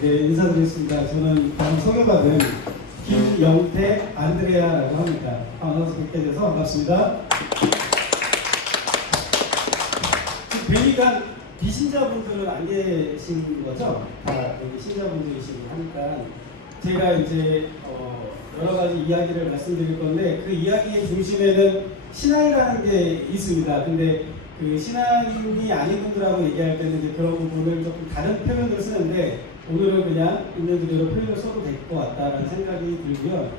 네, 인사드리겠습니다. 저는 방금 소개받은 김영태 안드레아라고 합니다. 반갑서 뵙게 돼서 반갑습니다. 뵈니까 비신자분들은 안 계신 거죠? 다 여기 신자분들이시고 하니까 제가 이제 여러 가지 이야기를 말씀드릴 건데 그 이야기의 중심에는 신앙이라는 게 있습니다. 근데 그 신앙인이 아닌 분들하고 얘기할 때는 이제 그런 부분을 조금 다른 표현을 쓰는데 오늘은 그냥 있는 그대로 표현을 써도 될 것 같다라는 생각이 들고요.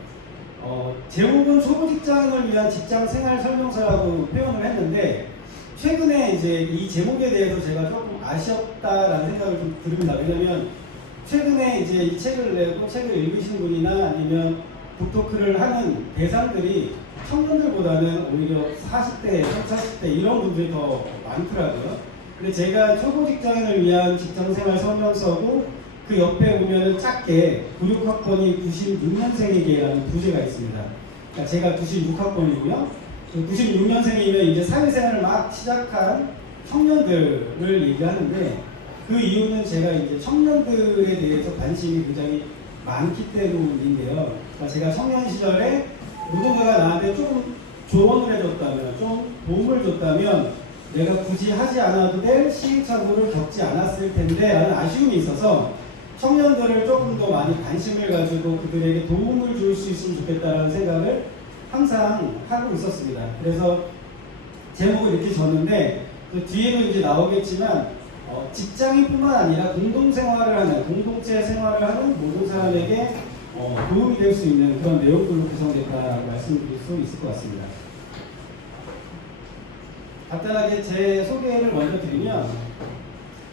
제목은 초보 직장을 위한 직장 생활 설명서라고 표현을 했는데 최근에 이제 이 제목에 대해서 제가 조금 아쉬웠다라는 생각을 좀 듭니다. 왜냐면 최근에 이제 이 책을 내고 책을 읽으신 분이나 아니면 북토크를 하는 대상들이 청년들보다는 오히려 40대, 30대 이런 분들이 더 많더라고요. 근데 제가 초보 직장인을 위한 직장생활 설명서고 그 옆에 보면은 작게 96학번이 96년생에게라는 부제가 있습니다. 그러니까 제가 96학번이고요. 96년생이면 이제 사회생활을 막 시작한 청년들을 얘기하는데 그 이유는 제가 이제 청년들에 대해서 관심이 굉장히 많기 때문인데요. 그러니까 제가 청년 시절에 누군가가 나한테 좀 조언을 해줬다면, 좀 도움을 줬다면 내가 굳이 하지 않아도 될 시행착오를 겪지 않았을 텐데 라는 아쉬움이 있어서 청년들을 조금 더 많이 관심을 가지고 그들에게 도움을 줄 수 있으면 좋겠다라는 생각을 항상 하고 있었습니다. 그래서 제목을 이렇게 줬는데 그 뒤에도 이제 나오겠지만 직장인뿐만 아니라 공동생활을 하는, 공동체 생활을 하는 모든 사람에게 도움이 될 수 있는 그런 내용들로 구성됐다라고 말씀드릴 수 있을 것 같습니다. 간단하게 제 소개를 먼저 드리면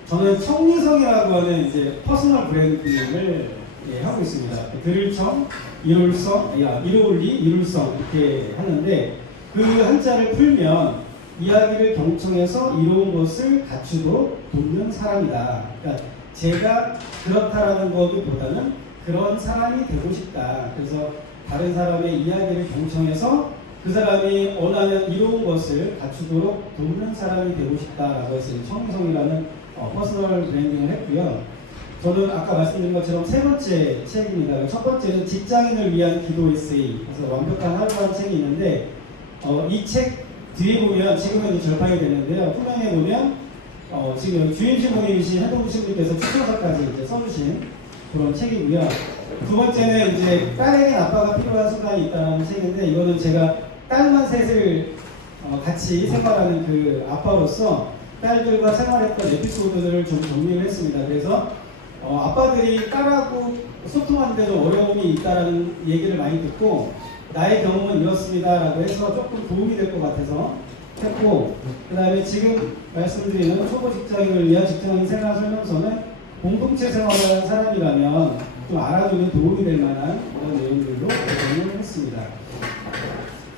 저는 청리성이라고 하는 이제 퍼스널 브랜딩을 하고 있습니다. 들을청, 이로울리, 이룰성 이렇게 하는데 그 한자를 풀면 이야기를 경청해서 이로운 것을 갖추도록 돕는 사람이다. 그러니까 제가 그렇다라는 것보다는 그런 사람이 되고 싶다. 그래서 다른 사람의 이야기를 경청해서 그 사람이 원하는 이로운 것을 갖추도록 돕는 사람이 되고 싶다라고 해서 청리성이라는 퍼스널 브랜딩을 했고요. 저는 아까 말씀드린 것처럼 세 번째 책입니다. 첫 번째는 직장인을 위한 기도 에세이. 그래서 완벽한 하루라는 책이 있는데 이 책 뒤에 보면 지금은 절판이 됐는데요. 후면에 보면 지금 주임신부님이신 한동주 신부님께서 추천서까지 이제 써주신 그런 책이고요. 두 번째는 이제 딸에게 아빠가 필요한 순간이 있다는 책인데 이거는 제가 딸만 셋을 같이 생활하는 그 아빠로서 딸들과 생활했던 에피소드들을 좀 정리를 했습니다. 그래서 아빠들이 딸하고 소통하는데 좀 어려움이 있다는 얘기를 많이 듣고 나의 경험은 이렇습니다라고 해서 조금 도움이 될 것 같아서 했고 그 다음에 지금 말씀드리는 초보 직장인을 위한 직장인 생활 설명서는 공동체 생활을 하는 사람이라면 좀 알아두면 도움이 될 만한 그런 내용들로 구성을 했습니다.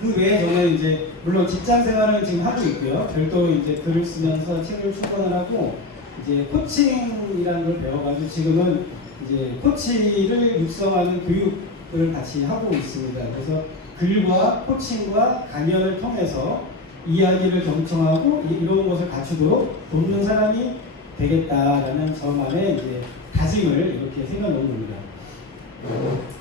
그 외에 저는 이제 물론 직장 생활을 지금 하고 있고요. 별도로 이제 글을 쓰면서 책을 출간을 하고 이제 코칭이라는 걸 배워가지고 지금은 이제 코치를 육성하는 교육을 같이 하고 있습니다. 그래서 글과 코칭과 강연을 통해서 이야기를 경청하고 이런 것을 갖추도록 돕는 사람이 되겠다라는 저만의 이제 다짐을 이렇게 생각놓은 겁니다.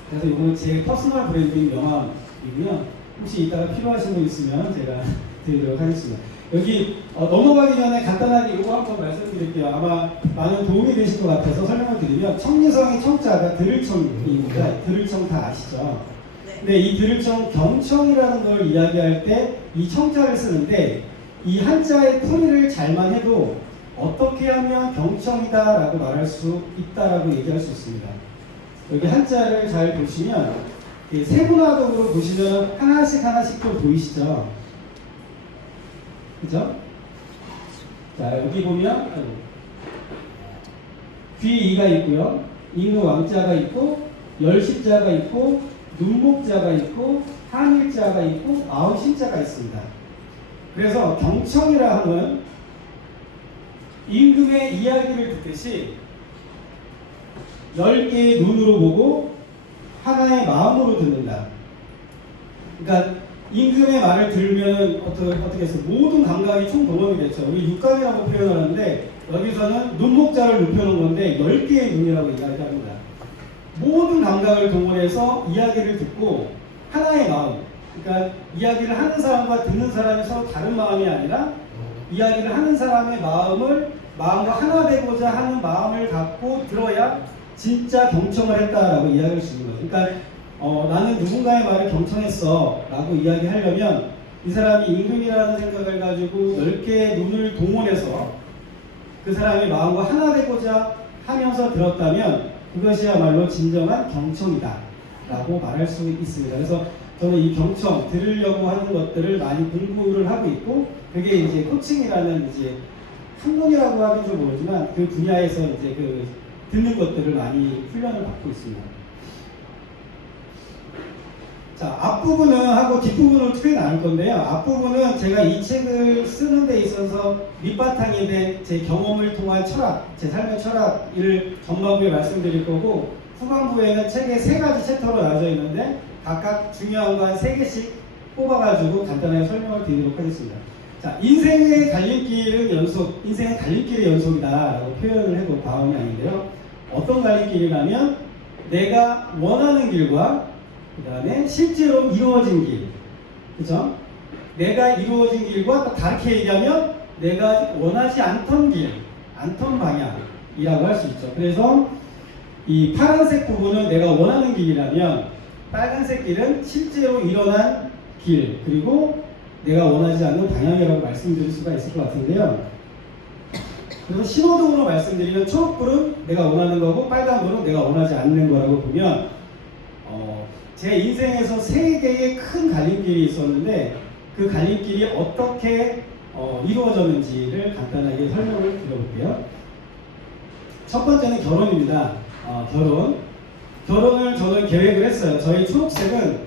그래서 이거는 제 퍼스널 브랜딩 명함이고요. 혹시 이따가 필요하신 분 있으면 제가 드리도록 하겠습니다. 여기 넘어가기 전에 간단하게 이거 한번 말씀드릴게요. 아마 많은 도움이 되실 것 같아서 설명을 드리면 청리성의 청자가 들을청입니다. 들을청 다 아시죠? 근데 이 들을청 경청이라는 걸 이야기할 때 이 청자를 쓰는데 이 한자의 풀이를 잘만 해도 어떻게 하면 경청이다라고 말할 수 있다라고 얘기할 수 있습니다. 여기 한자를 잘 보시면 세분화적으로 보시면 하나씩 좀 보이시죠? 그죠? 자, 여기 보면 귀이가 있고요. 인구 왕자가 있고 열십자가 있고 눈목자가 있고 한일자가 있고 아홉신자가 있습니다. 그래서 경청이라 하면 임금의 이야기를 듣듯이 10개의 눈으로 보고 하나의 마음으로 듣는다. 그러니까 임금의 말을 들으면 어떻게 해서 모든 감각이 총동원이 됐죠. 우리 육감이라고 표현하는데 여기서는 눈목자를 눕혀놓은 건데 10개의 눈이라고 이야기합니다. 모든 감각을 동원해서 이야기를 듣고 하나의 마음, 그러니까 이야기를 하는 사람과 듣는 사람이 서로 다른 마음이 아니라 이야기를 하는 사람의 마음과 하나 되고자 하는 마음을 갖고 들어야 진짜 경청을 했다라고 이야기할 수 있는 거죠. 그러니까 나는 누군가의 말을 경청했어 라고 이야기하려면 이 사람이 임금이라는 생각을 가지고 10개의 눈을 동원해서 그 사람의 마음과 하나 되고자 하면서 들었다면 그것이야말로 진정한 경청이다 라고 말할 수 있습니다. 그래서 저는 이 경청, 들으려고 하는 것들을 많이 공부를 하고 있고, 그게 이제 코칭이라는 이제 학문이라고 하긴 좀 모르지만 그 분야에서 이제 그 듣는 것들을 많이 훈련을 받고 있습니다. 자, 앞부분은 하고 뒷부분을 크게 나눌 건데요. 앞부분은 제가 이 책을 쓰는 데 있어서 밑바탕이 된 제 경험을 통한 철학, 제 삶의 철학을 전반부에 말씀드릴 거고, 후반부에는 책에 3가지 챕터로 나눠져 있는데 각각 중요한 거 한 3개씩 뽑아가지고 간단하게 설명을 드리도록 하겠습니다. 자, 인생의 갈림길은 인생은 갈림길의 연속이다라고 표현을 해도 과언이 아닌데요. 어떤 갈림길이라면 내가 원하는 길과 그 다음에 실제로 이루어진 길, 그죠? 내가 이루어진 길과 또 다르게 얘기하면 내가 원하지 않던 길, 않던 방향이라고 할 수 있죠. 그래서 이 파란색 부분은 내가 원하는 길이라면 빨간색 길은 실제로 일어난 길, 그리고 내가 원하지 않는 방향이라고 말씀드릴 수가 있을 것 같은데요. 그래서 신호등으로 말씀드리면 초록불은 내가 원하는 거고 빨간불은 내가 원하지 않는 거라고 보면 제 인생에서 3개의 큰 갈림길이 있었는데 그 갈림길이 어떻게 이루어졌는지를 간단하게 설명을 드려볼게요. 첫 번째는 결혼입니다. 결혼을 저는 계획을 했어요. 저희 초록색은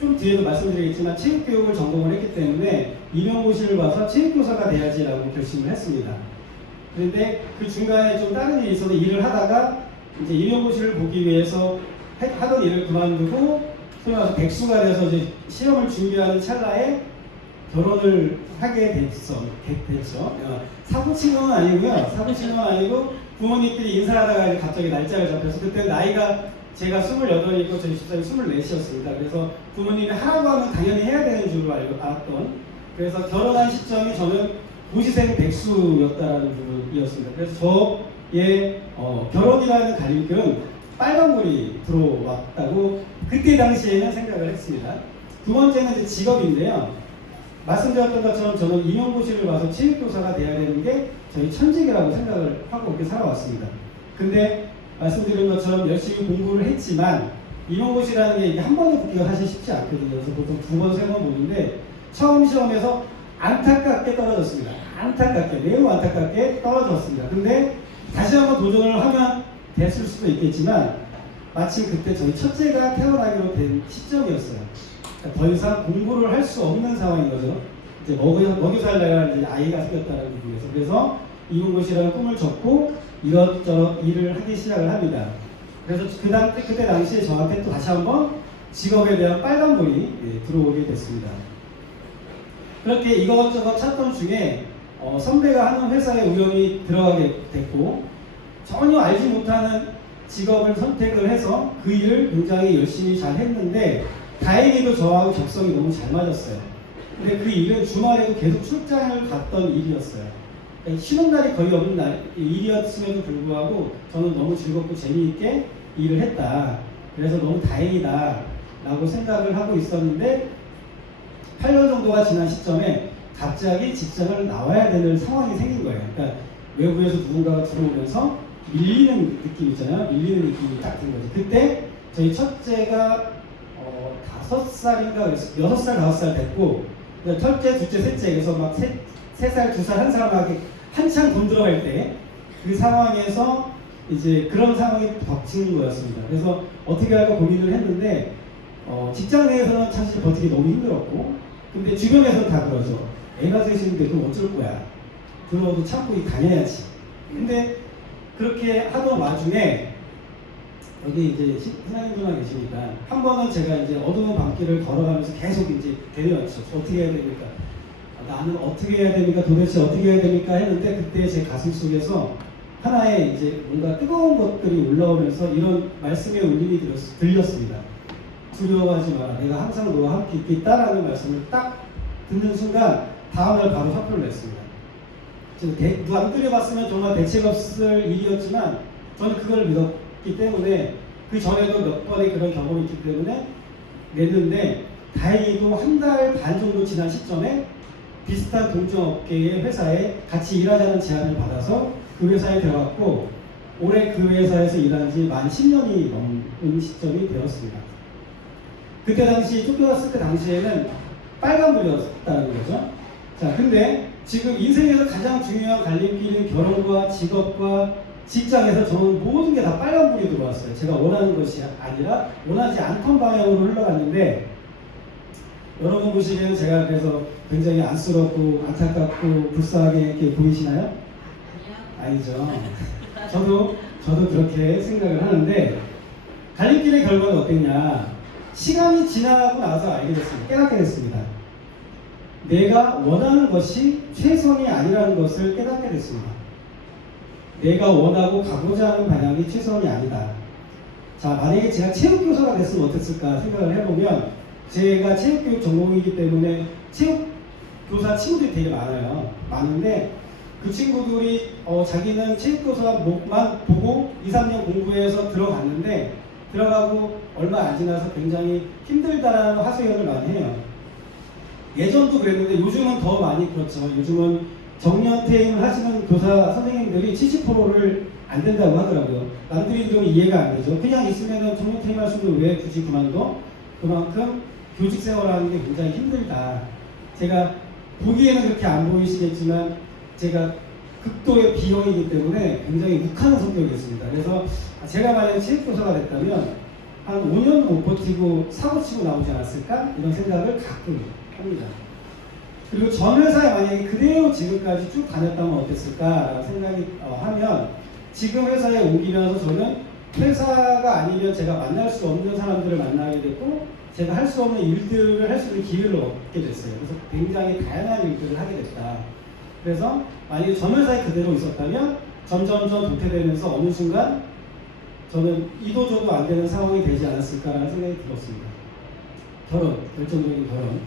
좀 뒤에도 말씀드리겠지만 체육교육을 전공을 했기 때문에 임용고시를 봐서 체육교사가 돼야지라고 결심을 했습니다. 그런데 그 중간에 좀 다른 일이 있어서 일을 하다가 이제 임용고시를 보기 위해서 하던 일을 그만두고 소위 말해서 백수가 돼서 이제 시험을 준비하는 찰나에 결혼을 하게 됐죠. 사고 친 건 아니고요. 사고 친 건 아니고 부모님끼리 인사하다가 이제 갑자기 날짜를 잡혀서 그때 나이가 제가 28이고 저희 집사람이 24이었습니다. 그래서 부모님이 하라고 하면 당연히 해야 되는 줄로 알았던, 그래서 결혼한 시점이 저는 고시생 백수였다라는 부분이었습니다. 그래서 저의 결혼이라는 갈림길은 빨간불이 들어왔다고 그때 당시에는 생각을 했습니다. 두 번째는 이제 직업인데요. 말씀드렸던 것처럼 저는 임용고시를 봐서 체육교사가 돼야 되는 게 저희 천직이라고 생각을 하고 그렇게 살아왔습니다. 근데 말씀드린 것처럼 열심히 공부를 했지만 임용고시라는 게 이게 한 번에 붙기가 사실 쉽지 않거든요. 그래서 보통 2번, 3번 보는데 처음 시험에서 안타깝게 떨어졌습니다. 매우 안타깝게 떨어졌습니다. 근데 다시 한번 도전을 하면 됐을 수도 있겠지만 마침 그때 저희 첫째가 태어나기로 된 시점이었어요. 그러니까 더 이상 공부를 할 수 없는 상황인 거죠. 이제 먹여 살려야 이제 아이가 생겼다는 부분에서. 그래서 임용고시라는 꿈을 접고 이것저것 일을 하기 시작을 합니다. 그래서 그때 당시에 저한테 또 다시 한번 직업에 대한 빨간불이 들어오게 됐습니다. 그렇게 이것저것 찾던 중에 선배가 하는 회사에 우연히 들어가게 됐고 전혀 알지 못하는 직업을 선택을 해서 그 일을 굉장히 열심히 잘 했는데 다행히도 저하고 적성이 너무 잘 맞았어요. 근데 그 일은 주말에도 계속 출장을 갔던 일이었어요. 쉬는 날이 거의 없는 일이었음에도 불구하고 저는 너무 즐겁고 재미있게 일을 했다. 그래서 너무 다행이다 라고 생각을 하고 있었는데 8년 정도가 지난 시점에 갑자기 직장을 나와야 되는 상황이 생긴 거예요. 그러니까 외부에서 누군가가 들어오면서 밀리는 느낌 있잖아요. 밀리는 느낌이 딱 든 거지. 그때 저희 첫째가 5살인가 그랬어요. 6살, 5살 됐고 첫째, 둘째, 셋째 그래서 막 3살, 2살 한 사람에게 한창 돈 들어갈 때 그 상황에서 이제 그런 상황이 닥치는 거였습니다. 그래서 어떻게 할까 고민을 했는데 직장 내에서는 사실 버티기 너무 힘들었고 근데 주변에서는 다 그러죠. 애가 셋인데 그럼 어쩔 거야. 들어도 참고 다녀야지. 근데 그렇게 하던 와중에 여기 이제 신하님분이 계시니까 한 번은 제가 이제 어두운 밤길을 걸어가면서 계속 이제 데려왔죠. 어떻게 해야 됩니까? 나는 어떻게 해야 됩니까? 도대체 어떻게 해야 됩니까? 했는데 그때 제 가슴 속에서 하나의 이제 뭔가 뜨거운 것들이 올라오면서 이런 말씀의 울림이 들렸습니다. 두려워하지 마라. 내가 항상 너와 함께 있겠다라는 말씀을 딱 듣는 순간 다음날 바로 사표를 냈습니다. 지금 남들이 봤으면 정말 대책 없을 일이었지만 저는 그걸 믿었기 때문에 그 전에도 몇 번의 그런 경험이 있기 때문에 냈는데 다행히도 한 달 반 정도 지난 시점에 비슷한 동종업계의 회사에 같이 일하자는 제안을 받아서 그 회사에 들어갔고 올해 그 회사에서 일한 지 만 10년이 넘은 시점이 되었습니다. 그때 당시 쫓겨났을 때 당시에는 빨간불이었다는 거죠. 자, 근데 지금 인생에서 가장 중요한 갈림길은 결혼과 직업과 직장에서 저는 모든 게 다 빨간불이 들어왔어요. 제가 원하는 것이 아니라 원하지 않던 방향으로 흘러갔는데 여러분 보시기에는 제가 그래서 굉장히 안쓰럽고 안타깝고 불쌍하게 이렇게 보이시나요? 아니죠. 저도 그렇게 생각을 하는데 갈림길의 결과는 어땠냐? 시간이 지나고 나서 알게 됐습니다. 깨닫게 됐습니다. 내가 원하는 것이 최선이 아니라는 것을 깨닫게 됐습니다. 내가 원하고 가고자 하는 방향이 최선이 아니다. 자, 만약에 제가 체육교사가 됐으면 어땠을까 생각을 해보면 제가 체육교육 전공이기 때문에 체육교사 친구들이 되게 많은데 그 친구들이 자기는 체육교사만 보고 2, 3년 공부해서 들어가고 얼마 안 지나서 굉장히 힘들다라는 하소연을 많이 해요. 예전도 그랬는데 요즘은 더 많이 그렇죠. 요즘은 정년퇴임을 하시는 교사 선생님들이 70%를 안 된다고 하더라고요. 남들이 좀 이해가 안 되죠. 그냥 있으면 정년퇴임 하시면 왜 굳이 그만둬? 그만큼 교직 생활하는 게 굉장히 힘들다. 제가 보기에는 그렇게 안 보이시겠지만 제가 극도의 B형이기 때문에 굉장히 욱하는 성격이었습니다. 그래서 제가 만약에 체육교사가 됐다면 한 5년도 못 버티고 사고치고 나오지 않았을까? 이런 생각을 가끔 합니다. 그리고 전 회사에 만약에 그대로 지금까지 쭉 다녔다면 어땠을까라는 생각이 하면 지금 회사에 옮기면서 저는 회사가 아니면 제가 만날 수 없는 사람들을 만나게 됐고 제가 할 수 없는 일들을 할 수 있는 기회를 얻게 됐어요. 그래서 굉장히 다양한 일들을 하게 됐다. 그래서 만약에 전 회사에 그대로 있었다면 점점 도태되면서 어느 순간 저는 이도저도 안 되는 상황이 되지 않았을까라는 생각이 들었습니다. 결정적인 결혼.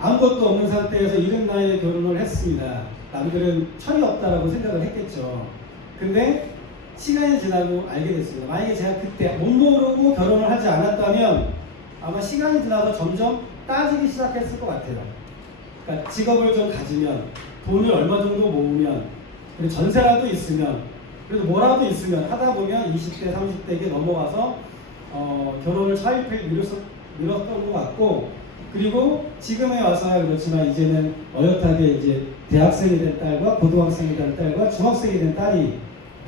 아무것도 없는 상태에서 이른 나이에 결혼을 했습니다. 남들은 철이 없다라고 생각을 했겠죠. 근데 시간이 지나고 알게 됐습니다. 만약에 제가 그때 못 모르고 결혼을 하지 않았다면 아마 시간이 지나서 점점 따지기 시작했을 것 같아요. 그러니까 직업을 좀 가지면 돈을 얼마 정도 모으면 그리고 전세라도 있으면 그래도 뭐라도 있으면 하다 보면 20대, 30대에 넘어가서 결혼을 차일피일 미뤘던 것 같고 그리고 지금에 와서야 그렇지만 이제는 어엿하게 이제 대학생이 된 딸과 고등학생이 된 딸과 중학생이 된 딸이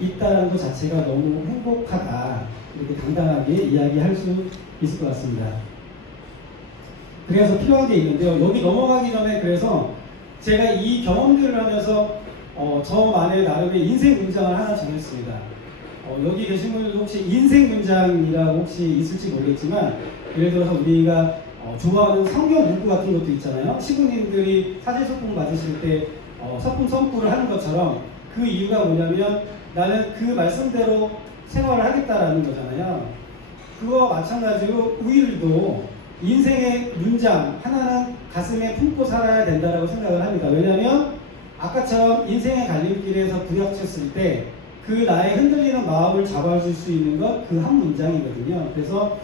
있다는 것 자체가 너무 행복하다 이렇게 당당하게 이야기할 수 있을 것 같습니다. 그래서 필요한 게 있는데요. 여기 넘어가기 전에 그래서 제가 이 경험들을 하면서 저만의 나름의 인생 문장을 하나 정했습니다. 여기 계신 분들도 혹시 인생 문장이라고 혹시 있을지 모르겠지만 예를 들어서 우리가 좋아하는 성경 문구 같은 것도 있잖아요. 시부님들이 사제소품 받으실 때 서품 선포를 하는 것처럼 그 이유가 뭐냐면 나는 그 말씀대로 생활을 하겠다라는 거잖아요. 그거와 마찬가지로 우리들도 인생의 문장 하나는 가슴에 품고 살아야 된다라고 생각을 합니다. 왜냐하면 아까처럼 인생의 갈림길에서 부닥쳤을 때 그 나의 흔들리는 마음을 잡아줄 수 있는 것 그 한 문장이거든요. 그래서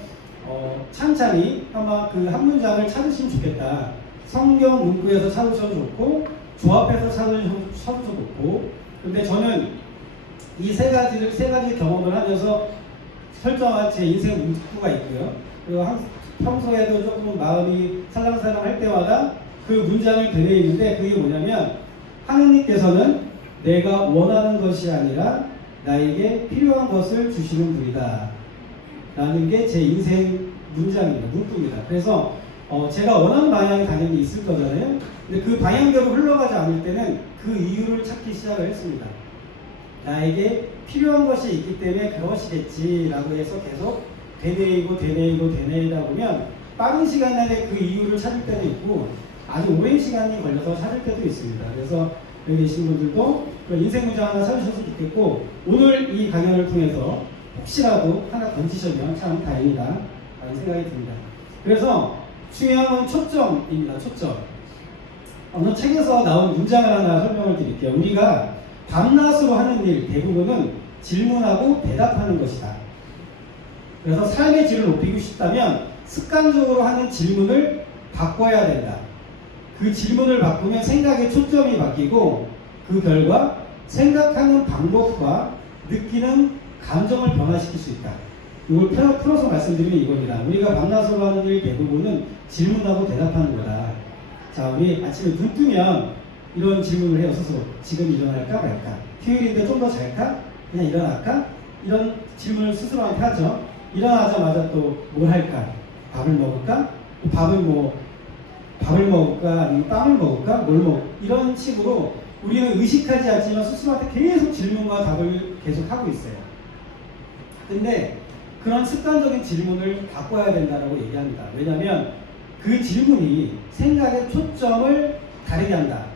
찬찬히 아마 그 한 문장을 찾으시면 좋겠다. 성경 문구에서 찾으셔도 좋고 조합해서 찾으셔도 좋고 근데 저는 이 세 가지 경험을 하면서 설정한 제 인생 문구가 있고요. 그리고 평소에도 조금 마음이 살랑살랑 할 때마다 그 문장을 되뇌이는데 그게 뭐냐면 하느님께서는 내가 원하는 것이 아니라 나에게 필요한 것을 주시는 분이다 라는 게 제 인생 문장입니다. 문구입니다. 그래서 제가 원하는 방향이 당연히 있을 거잖아요. 근데 그 방향대로 흘러가지 않을 때는 그 이유를 찾기 시작을 했습니다. 나에게 필요한 것이 있기 때문에 그것이겠지 라고 해서 계속 되뇌이다 보면 빠른 시간 내에 그 이유를 찾을 때도 있고 아주 오랜 시간이 걸려서 찾을 때도 있습니다. 그래서 여기 계신 분들도 인생 문제 하나 찾으셨으면 좋겠고, 오늘 이 강연을 통해서 혹시라도 하나 던지시면 참 다행이다 라는 생각이 듭니다. 그래서 중요한 건 초점입니다. 초점. 어느 책에서 나온 문장을 하나 설명을 드릴게요. 우리가 밤낮으로 하는 일 대부분은 질문하고 대답하는 것이다. 그래서 삶의 질을 높이고 싶다면 습관적으로 하는 질문을 바꿔야 된다. 그 질문을 바꾸면 생각의 초점이 바뀌고 그 결과 생각하는 방법과 느끼는 감정을 변화시킬 수 있다. 이걸 풀어서 말씀드리면 이겁니다. 우리가 밤낮으로 하는 일 대부분은 질문하고 대답하는 거다. 자, 우리 아침에 눈 뜨면 이런 질문을 해요. 스스로. 지금 일어날까 말까? 휴일인데 좀 더 잘까? 그냥 일어날까? 이런 질문을 스스로한테 하죠. 일어나자마자 또 뭘 할까? 밥을 먹을까? 밥을 먹을까? 아니면 빵을 먹을까? 뭘 먹을까? 이런 식으로 우리는 의식하지 않지만 스스로한테 계속 질문과 답을 계속 하고 있어요. 근데 그런 습관적인 질문을 바꿔야 된다고 얘기합니다. 왜냐하면 그 질문이 생각의 초점을 다르게 한다.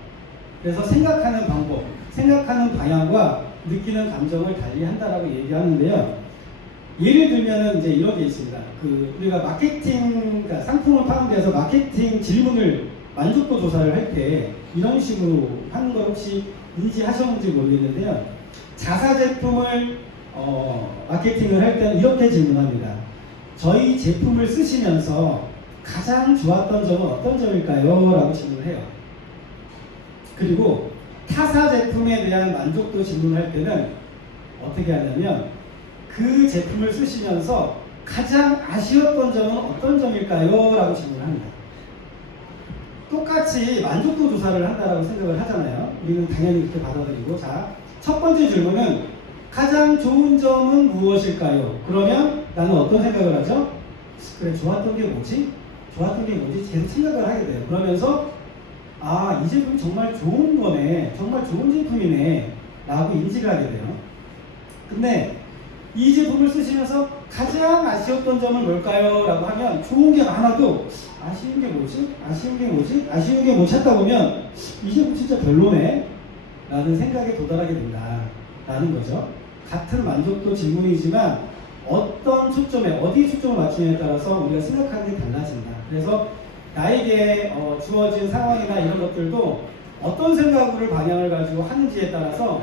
그래서 생각하는 방법, 생각하는 방향과 느끼는 감정을 달리 한다라고 얘기하는데요. 예를 들면은 이제 이런 게 있습니다. 우리가 마케팅, 그러니까 상품을 파는 데서 마케팅 질문을 만족도 조사를 할 때 이런 식으로 하는 걸 혹시 인지하셨는지 모르겠는데요. 자사 제품을 마케팅을 할 때는 이렇게 질문합니다. 저희 제품을 쓰시면서 가장 좋았던 점은 어떤 점일까요? 라고 질문을 해요. 그리고 타사 제품에 대한 만족도 질문을 할 때는 어떻게 하냐면 그 제품을 쓰시면서 가장 아쉬웠던 점은 어떤 점일까요? 라고 질문을 합니다. 똑같이 만족도 조사를 한다라고 생각을 하잖아요. 우리는 당연히 그렇게 받아들이고, 자, 첫 번째 질문은 가장 좋은 점은 무엇일까요? 그러면 나는 어떤 생각을 하죠? 그래, 좋았던 게 뭐지? 계속 생각을 하게 돼요. 그러면서 아, 이 제품이 정말 좋은 거네, 정말 좋은 제품이네 라고 인지를 하게 돼요. 근데 이 제품을 쓰시면서 가장 아쉬웠던 점은 뭘까요? 라고 하면 좋은 게 많아도 아쉬운 게 뭐지? 못 찾다 보면 이 제품 진짜 별로네 라는 생각에 도달하게 된다 라는 거죠. 같은 만족도 질문이지만 어떤 초점에, 어디에 초점을 맞추느냐에 따라서 우리가 생각하는 게 달라진다. 그래서 나에게 주어진 상황이나 이런 것들도 어떤 생각을 방향을 가지고 하는지에 따라서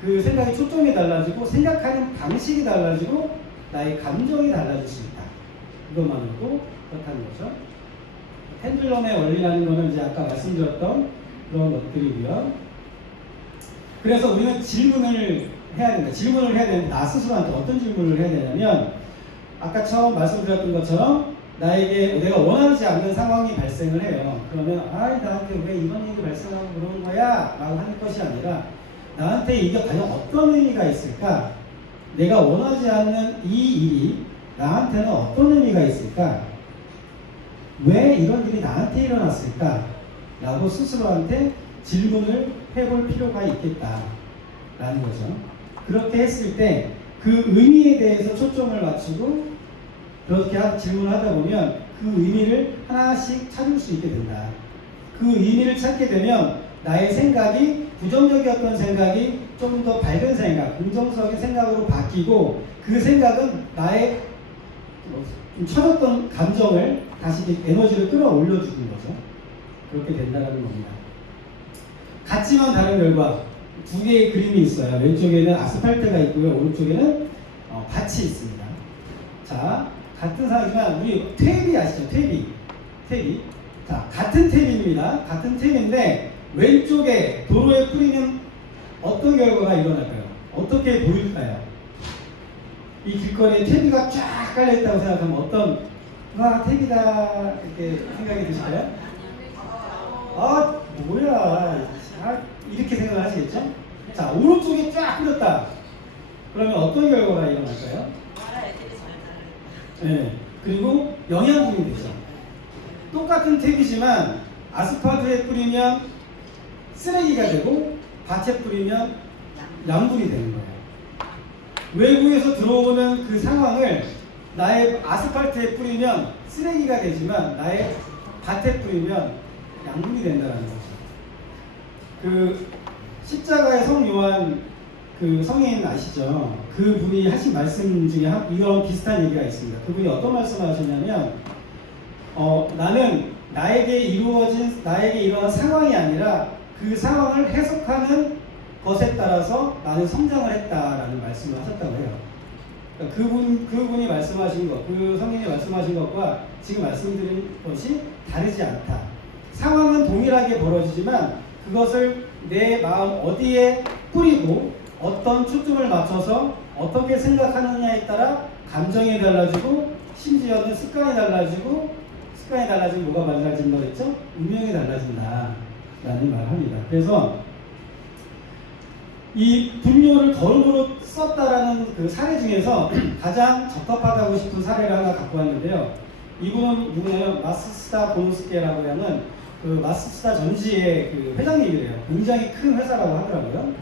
그 생각의 초점이 달라지고 생각하는 방식이 달라지고 나의 감정이 달라질 수 있다. 이것만으로도 그렇다는 거죠. 펜듈럼의 원리라는 거는 이제 아까 말씀드렸던 그런 것들이고요. 그래서 우리는 질문을 해야 된다. 질문을 해야 되는데 나 스스로한테 어떤 질문을 해야 되냐면 아까 처음 말씀드렸던 것처럼 나에게 내가 원하지 않는 상황이 발생을 해요. 그러면 나한테 왜 이런 일이 발생하고 그러는 거야? 라고 하는 것이 아니라 나한테 이게 과연 어떤 의미가 있을까? 내가 원하지 않는 이 일이 나한테는 어떤 의미가 있을까? 왜 이런 일이 나한테 일어났을까? 라고 스스로한테 질문을 해볼 필요가 있겠다 라는 거죠. 그렇게 했을 때 그 의미에 대해서 초점을 맞추고 그렇게 질문을 하다 보면 그 의미를 하나씩 찾을 수 있게 된다. 그 의미를 찾게 되면 나의 생각이 부정적이었던 생각이 좀 더 밝은 생각, 긍정적인 생각으로 바뀌고 그 생각은 나의 좀 처졌던 감정을 다시 에너지를 끌어올려 주는 거죠. 그렇게 된다는 겁니다. 같지만 다른 결과 두 개의 그림이 있어요. 왼쪽에는 아스팔트가 있고요. 오른쪽에는 밭이 있습니다. 자, 같은 상황이지만 우리 퇴비 아시죠? 퇴비. 자, 같은 퇴비입니다. 같은 퇴비인데 왼쪽에 도로에 뿌리면 어떤 결과가 일어날까요? 어떻게 보일까요? 이 길거리에 퇴비가 쫙 깔려있다고 생각하면 어떤 퇴비다 이렇게 생각이 드실까요? 뭐야 이렇게 생각을 하시겠죠? 자, 오른쪽에 쫙 뿌렸다. 그러면 어떤 결과가 일어날까요? 네, 그리고 영양분이 되죠. 똑같은 탭이지만 아스팔트에 뿌리면 쓰레기가 되고 밭에 뿌리면 양분이 되는 거예요. 외부에서 들어오는 그 상황을 나의 아스팔트에 뿌리면 쓰레기가 되지만 나의 밭에 뿌리면 양분이 된다는 거죠. 그 십자가의 성 요한 그 성인 아시죠? 그 분이 하신 말씀 중에 이런 비슷한 얘기가 있습니다. 그분이 어떤 말씀을 하셨냐면, 나는 나에게 일어난 상황이 아니라 그 상황을 해석하는 것에 따라서 나는 성장을 했다라는 말씀을 하셨다고 해요. 그러니까 그분이 말씀하신 것, 그 성인이 말씀하신 것과 지금 말씀드린 것이 다르지 않다. 상황은 동일하게 벌어지지만 그것을 내 마음 어디에 뿌리고 어떤 초점을 맞춰서 어떻게 생각하느냐에 따라 감정이 달라지고 심지어는 습관이 달라지면 뭐가 달라진다고 했죠? 운명이 달라진다 라는 말을 합니다. 그래서 이 분뇨를 거룩으로 썼다라는 그 사례 중에서 가장 적합하다고 싶은 사례를 하나 갖고 왔는데요. 이분은 누구냐면 마스스다 고노스케라고 하는 그 마스스다 전지의 그 회장님이래요. 굉장히 큰 회사라고 하더라고요.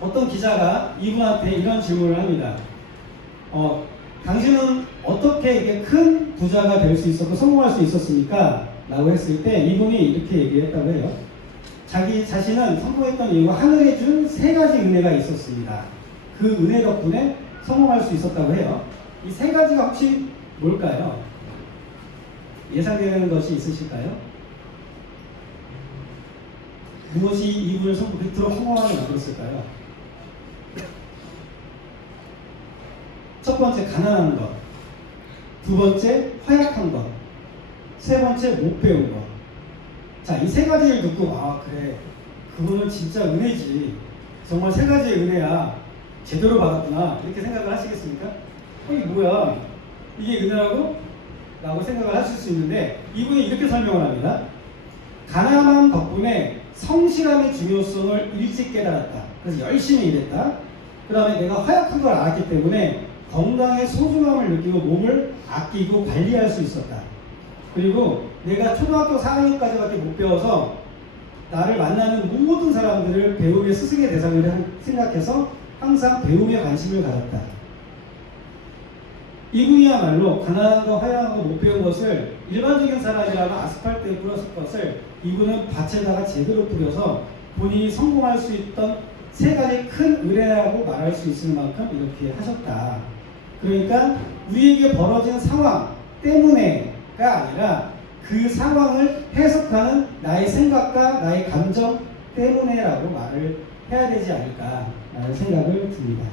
어떤 기자가 이분한테 이런 질문을 합니다. 당신은 어떻게 이렇게 큰 부자가 될 수 있었고 성공할 수 있었습니까? 라고 했을 때 이분이 이렇게 얘기했다고 해요. 자기 자신은 성공했던 이유가 하늘에 준 3가지 은혜가 있었습니다. 그 은혜 덕분에 성공할 수 있었다고 해요. 이 3가지가 혹시 뭘까요? 예상되는 것이 있으실까요? 무엇이 이분을 그토록 성공하게 만들었을까요? 첫 번째, 가난한 것. 두 번째, 허약한 것. 세 번째, 못 배운 것. 자, 이 3가지를 듣고, 그래. 그거는 진짜 은혜지. 정말 3가지의 은혜야. 제대로 받았구나. 이렇게 생각을 하시겠습니까? 이게 뭐야? 이게 은혜라고? 라고 생각을 하실 수 있는데, 이분이 이렇게 설명을 합니다. 가난함 덕분에 성실함의 중요성을 일찍 깨달았다. 그래서 열심히 일했다. 그 다음에 내가 허약한 걸 알았기 때문에 건강의 소중함을 느끼고 몸을 아끼고 관리할 수 있었다. 그리고 내가 초등학교 4학년까지밖에 못 배워서 나를 만나는 모든 사람들을 배움의 스승의 대상으로 생각해서 항상 배움에 관심을 가졌다. 이분이야말로 가난하고 허약하고 못 배운 것을 일반적인 사람이라면 아스팔트에 뿌렸을 것을 이분은 밭에다가 제대로 뿌려서 본인이 성공할 수 있던 3가지 큰 은혜라고 말할 수 있을 만큼 이렇게 하셨다. 그러니까 우리에게 벌어진 상황 때문에가 아니라 그 상황을 해석하는 나의 생각과 나의 감정 때문에라고 말을 해야 되지 않을까라는 생각을 듭니다.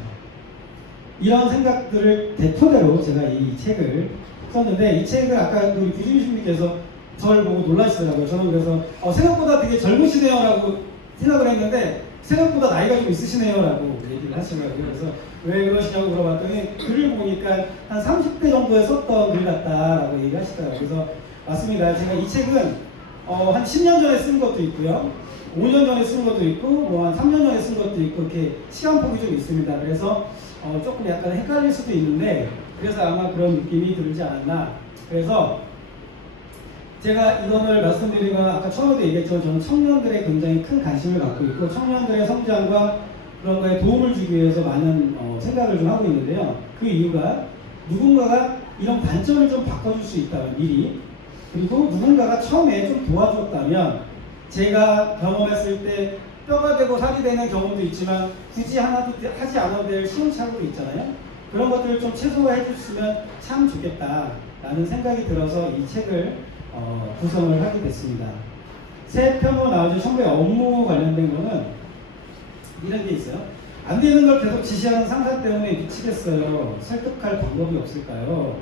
이런 생각들을 대토대로 제가 이 책을 썼는데, 이 책을 아까 우리 구준심님께서 저를 보고 놀라시더라고요. 저는 그래서 생각보다 되게 젊으시네요 라고 생각을 했는데 생각보다 나이가 좀 있으시네요 라고 얘기를 하시더라고요. 그래서 왜 그러시냐고 물어봤더니 글을 보니까 한 30대 정도에 썼던 글 같다라고 얘기하시더라고요. 그래서 맞습니다. 제가 이 책은 한 10년 전에 쓴 것도 있고요, 5년 전에 쓴 것도 있고, 뭐 한 3년 전에 쓴 것도 있고, 이렇게 시간폭이 좀 있습니다. 그래서 조금 약간 헷갈릴 수도 있는데, 그래서 아마 그런 느낌이 들지 않았나. 그래서 제가 이거를 말씀드린 건 아까 처음에도 얘기했지만 저는 청년들의 굉장히 큰 관심을 갖고 있고 청년들의 성장과 그런 거에 도움을 주기 위해서 많은 생각을 좀 하고 있는데요. 그 이유가 누군가가 이런 관점을 좀 바꿔줄 수 있다면 미리, 그리고 누군가가 처음에 좀 도와줬다면 제가 경험했을 때 뼈가 되고 살이 되는 경험도 있지만 굳이 하지 않아도 될 시행착오도 있잖아요. 그런 것들을 좀 최소화해 줬으면 참 좋겠다라는 생각이 들어서 이 책을 구성을 하게 됐습니다. 새 편으로 나오죠. 정부의 업무 관련된 거는 이런 게 있어요. 안 되는 걸 계속 지시하는 상사 때문에 미치겠어요. 설득할 방법이 없을까요?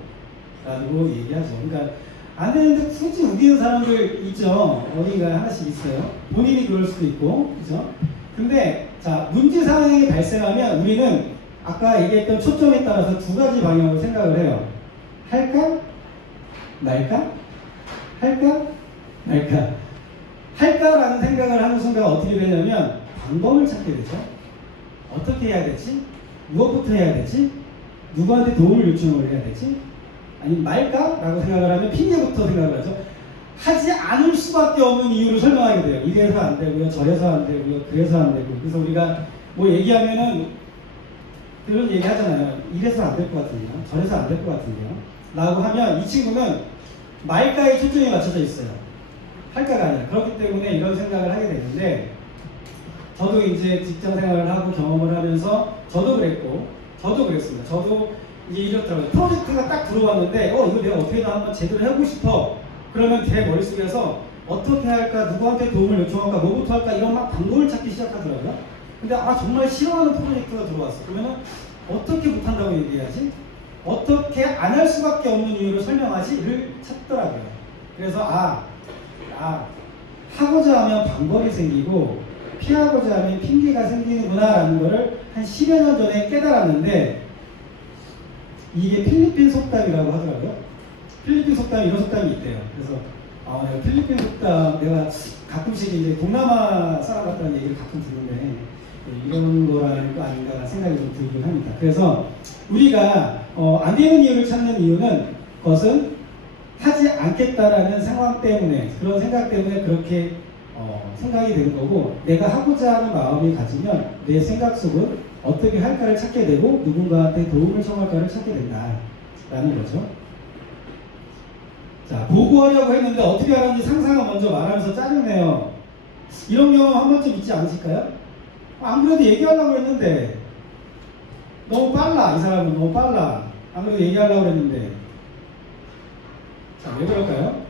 라고 얘기하죠. 그러니까 안 되는데 굳이 우기는 사람들 있죠. 어딘가에 하나씩 있어요. 본인이 그럴 수도 있고, 그죠? 근데 자, 문제 상황이 발생하면 우리는 아까 얘기했던 초점에 따라서 2가지 방향으로 생각을 해요. 할까? 말까? 할까? 말까? 할까라는 생각을 하는 순간 어떻게 되냐면 방법을 찾게 되죠. 어떻게 해야 되지? 무엇부터 해야 되지? 누구한테 도움을 요청을 해야 되지? 아니면 말까? 라고 생각을 하면 핑계부터 생각을 하죠. 하지 않을 수밖에 없는 이유를 설명하게 돼요. 이래서 안 되고요, 저래서 안 되고요, 그래서 안 되고. 그래서 우리가 뭐 얘기하면은 그런 얘기 하잖아요. 이래서 안 될 것 같은데요, 저래서 안 될 것 같은데요 라고 하면 이 친구는 말까에 초점이 맞춰져 있어요. 할까가 아니라. 그렇기 때문에 이런 생각을 하게 되는데, 저도 이제 직장 생활을 하고 경험을 하면서 저도 그랬고, 저도 그랬습니다. 저도 이제 이렇더라고요. 프로젝트가 딱 들어왔는데, 이거 내가 어떻게든 한번 제대로 해보고 싶어. 그러면 제 머릿속에서 어떻게 할까, 누구한테 도움을 요청할까, 뭐부터 할까, 이런 막 방법을 찾기 시작하더라고요. 근데 정말 싫어하는 프로젝트가 들어왔어. 그러면은 어떻게 못한다고 얘기해야지? 어떻게 안 할 수밖에 없는 이유를 설명하지를 찾더라고요. 그래서 하고자 하면 방법이 생기고 피하고자 하면 핑계가 생기는구나 라는 거를 한 10여 년 전에 깨달았는데, 이게 필리핀 속담이라고 하더라고요. 필리핀 속담이 이런 속담이 있대요. 그래서 내가 필리핀 속담, 내가 가끔씩 이제 동남아 사람 같다는 얘기를 가끔 듣는데 이런 거라는 거 아닌가 생각이 좀 들긴 합니다. 그래서 우리가 안 되는 이유를 찾는 이유는 그것은 하지 않겠다라는 상황 때문에, 그런 생각 때문에 그렇게 생각이 되는 거고, 내가 하고자 하는 마음이 가지면 내 생각 속은 어떻게 할까를 찾게 되고 누군가한테 도움을 청할까를 찾게 된다라는 거죠. 자, 보고하려고 했는데 어떻게 하는지 상사가 먼저 말하면서 짜증내요. 이런 경험 한 번쯤 있지 않으실까요? 안 그래도 얘기하려고 했는데 너무 빨라. 이 사람은 너무 빨라. 안 그래도 얘기하려고 했는데. 자, 왜 그럴까요?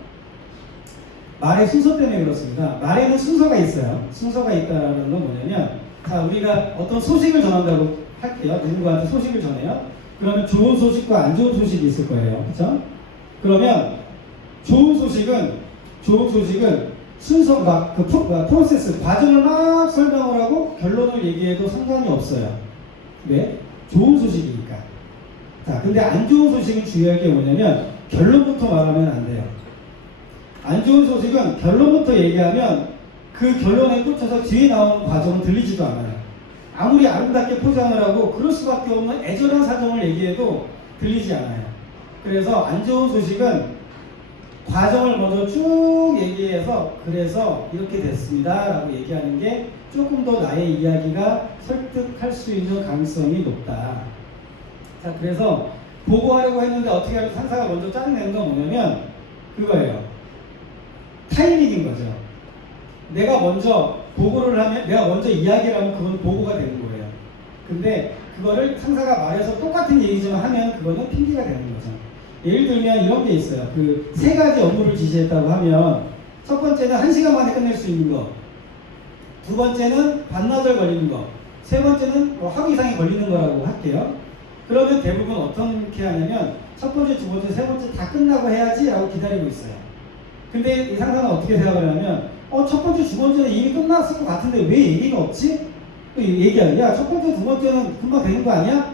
말의 순서 때문에 그렇습니다. 말에는 순서가 있어요. 순서가 있다는 건 뭐냐면, 자, 우리가 어떤 소식을 전한다고 할게요. 누군가한테 소식을 전해요. 그러면 좋은 소식과 안 좋은 소식이 있을 거예요. 그렇죠? 그러면 좋은 소식은 순서가 프로세스, 과정을 막 설명을 하고 결론을 얘기해도 상관이 없어요. 왜? 좋은 소식이니까. 자, 근데 안 좋은 소식은 주의할 게 뭐냐면 결론부터 말하면 안 돼요. 안 좋은 소식은 결론부터 얘기하면 그 결론에 꽂혀서 뒤에 나오는 과정은 들리지도 않아요. 아무리 아름답게 포장을 하고 그럴 수밖에 없는 애절한 사정을 얘기해도 들리지 않아요. 그래서 안 좋은 소식은 과정을 먼저 쭉 얘기해서 그래서 이렇게 됐습니다 라고 얘기하는 게 조금 더 나의 이야기가 설득할 수 있는 가능성이 높다. 자, 그래서 보고하려고 했는데 어떻게 하면 상사가 먼저 짜증내는 건 뭐냐면 그거예요. 타이밍인 거죠. 내가 먼저 보고를 하면, 내가 먼저 이야기를 하면 그건 보고가 되는 거예요. 근데 그거를 상사가 말해서 똑같은 얘기지만 하면 그거는 핑계가 되는 거죠. 예를 들면 이런 게 있어요. 그 세 가지 업무를 지시했다고 하면 첫 번째는 1시간 만에 끝낼 수 있는 거, 두 번째는 반나절 걸리는 거, 세 번째는 하루 이상이 걸리는 거라고 할게요. 그러면 대부분 어떻게 하냐면 첫 번째, 두 번째, 세 번째 다 끝나고 해야지 라고 기다리고 있어요. 근데 이 상사는 어떻게 생각을 하냐면 첫 번째, 두 번째는 이미 끝났을 것 같은데 왜 얘기가 없지? 얘기하는, 야, 첫 번째, 두 번째는 금방 되는 거 아니야?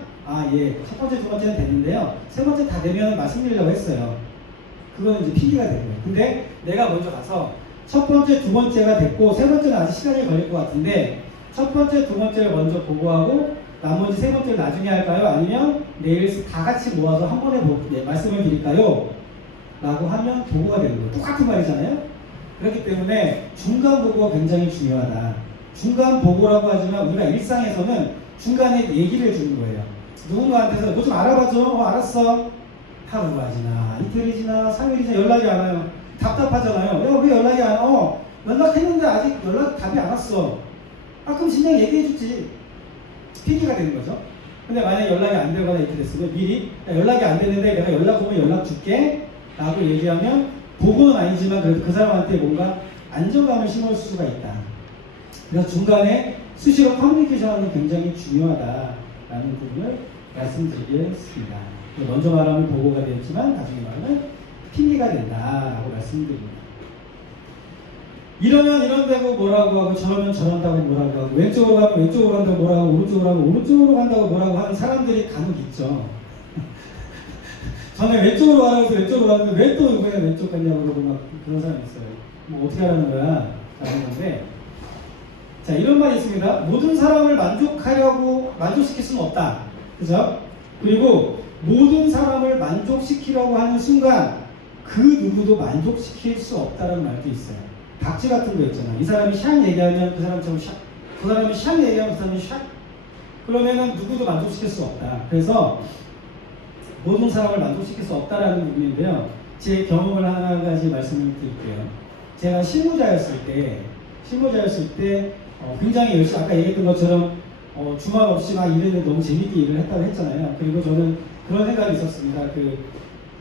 예, 첫 번째, 두 번째는 됐는데요. 세 번째 다 되면 말씀드리려고 했어요. 그거는 이제 핑계가 되는 거예요. 근데 내가 먼저 가서 첫 번째, 두 번째가 됐고 세 번째는 아직 시간이 걸릴 것 같은데 첫 번째, 두 번째를 먼저 보고하고 나머지 세 번째를 나중에 할까요? 아니면 내일 다 같이 모아서 한 번에 말씀을 드릴까요? 라고 하면 보고가 되는 거예요. 똑같은 말이잖아요. 그렇기 때문에 중간 보고가 굉장히 중요하다. 중간 보고라고 하지만 우리가 일상에서는 중간에 얘기를 해주는 거예요. 누군가한테서 뭐 좀 알아봐줘. 알았어. 하루가 지나, 이틀이 지나, 3일이 지나 연락이 안 와요. 답답하잖아요. 야, 왜 연락이 안 와? 연락했는데 아직 답이 안 왔어. 그럼 진작 얘기해주지. 핑계가 되는 거죠. 근데 만약에 연락이 안 되거나 이렇게 됐으면 미리 연락이 안 되는데 내가 연락 오면 연락 줄게 라고 얘기하면 보고는 아니지만 그래도 그 사람한테 뭔가 안정감을 심을 수가 있다. 그래서 중간에 수시로 커뮤니케이션이 굉장히 중요하다라는 부분을 말씀드리겠습니다. 먼저 말하면 보고가 되었지만 나중에 말하면 핑계가 된다라고 말씀드립니다. 이러면 이런다고 뭐라고 하고 저러면 저런다고 뭐라고 하고 왼쪽으로 가면 왼쪽으로 간다고 뭐라고 하고 오른쪽으로 가면 오른쪽으로 간다고 뭐라고 하는 사람들이 간혹 있죠. 전에 왼쪽으로 가라고 해서 왼쪽으로 가는데 왜 또 이번에 왼쪽 갔냐고 그러고 막 그런 사람이 있어요. 뭐 어떻게 하라는 거야? 라는 건데, 자, 이런 말이 있습니다. 모든 사람을 만족시킬 수는 없다. 그죠? 그리고 모든 사람을 만족시키려고 하는 순간 그 누구도 만족시킬 수 없다는 말도 있어요. 박쥐 같은 거 있잖아. 이 사람이 샥 얘기하면 그 사람처럼 샥, 그 사람이 샥 얘기하면 그 사람이 샥. 그러면은 누구도 만족시킬 수 없다. 그래서 모든 사람을 만족시킬 수 없다라는 부분인데요. 제 경험을 하나 가지 말씀을 드릴게요. 제가 실무자였을 때 굉장히 열심히 아까 얘기했던 것처럼 주말 없이 막 일을 너무 재밌게 일을 했다고 했잖아요. 그리고 저는 그런 생각이 있었습니다.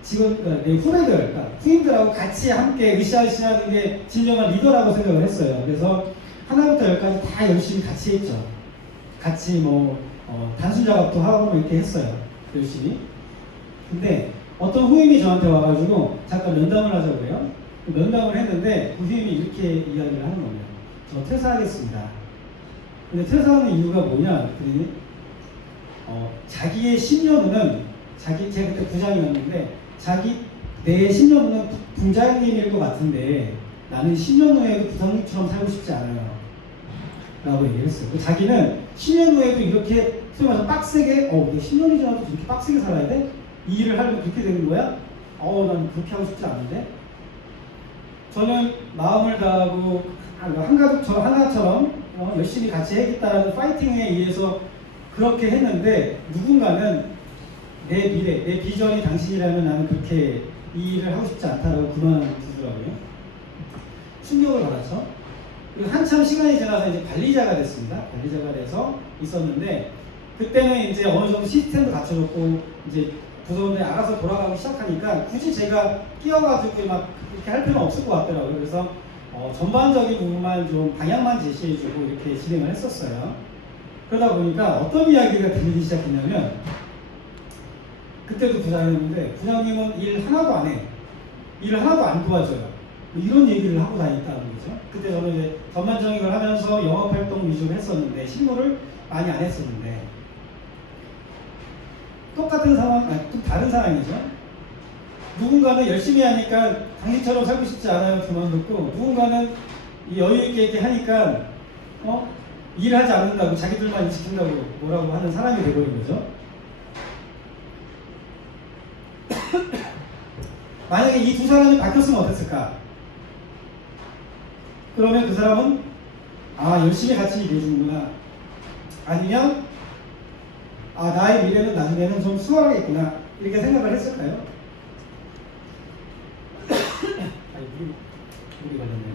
지금 내 후배들, 그러니까 후임들하고 같이 함께 으쌰으쌰하는 게 진정한 리더라고 생각을 했어요. 그래서 하나부터 열까지 다 열심히 같이 했죠. 같이 단순 작업도 하고 뭐 이렇게 했어요. 열심히. 근데 어떤 후임이 저한테 와가지고 잠깐 면담을 하자고 그래요. 면담을 했는데 그 후임이 이렇게 이야기를 하는 겁니다. 저 퇴사하겠습니다. 근데 퇴사하는 이유가 뭐냐? 그랬더니 자기의 10년 후는 제가 그때 부장이었는데 내 10년 후는 부장님일 것 같은데 나는 10년 후에도 부장님처럼 살고 싶지 않아요. 라고 얘기를 했어요. 자기는 10년 후에도 이렇게 소위 말해서 빡세게 10년이 지나도 이렇게 빡세게 살아야 돼? 이 일을 하려면 그렇게 되는 거야? 난 그렇게 하고 싶지 않은데. 저는 마음을 다하고 하나처럼 열심히 같이 해야겠다라는 파이팅에 의해서 그렇게 했는데 누군가는 내 미래, 내 비전이 당신이라면 나는 그렇게 이 일을 하고 싶지 않다라고 그만두더라고요. 충격을 받았죠. 그리고 한참 시간이 지나서 이제 관리자가 됐습니다. 관리자가 돼서 있었는데 그때는 이제 어느 정도 시스템도 갖춰졌고 이제 구성원들이 알아서 돌아가기 시작하니까 굳이 제가 끼어가지고 막 그렇게 할 필요는 없을 것 같더라고요. 그래서 전반적인 부분만 좀 방향만 제시해주고 이렇게 진행을 했었어요. 그러다 보니까 어떤 이야기가 들리기 시작했냐면 그때도 부장님인데 부장님은 일 하나도 안 해. 일을 하나도 안 도와줘요. 이런 얘기를 하고 다녔다는 거죠. 그때 저는 이제 전반적인 걸 하면서 영업활동 위주로 했었는데 실무를 많이 안 했었는데 똑같은 상황, 좀 다른 상황이죠. 누군가는 열심히 하니까 당신처럼 살고 싶지 않아요. 그만뒀고 누군가는 여유 있게 이렇게 하니까 일하지 않는다고 자기들만 일 시킨다고 뭐라고 하는 사람이 돼버린 거죠. 만약에 이 두 사람이 바뀌었으면 어땠을까? 그러면 그 사람은 열심히 같이 일해주는구나. 아니면 나의 미래는 나중에는 좀 수월하겠구나. 이렇게 생각을 했을까요? 물이 걸렸네요.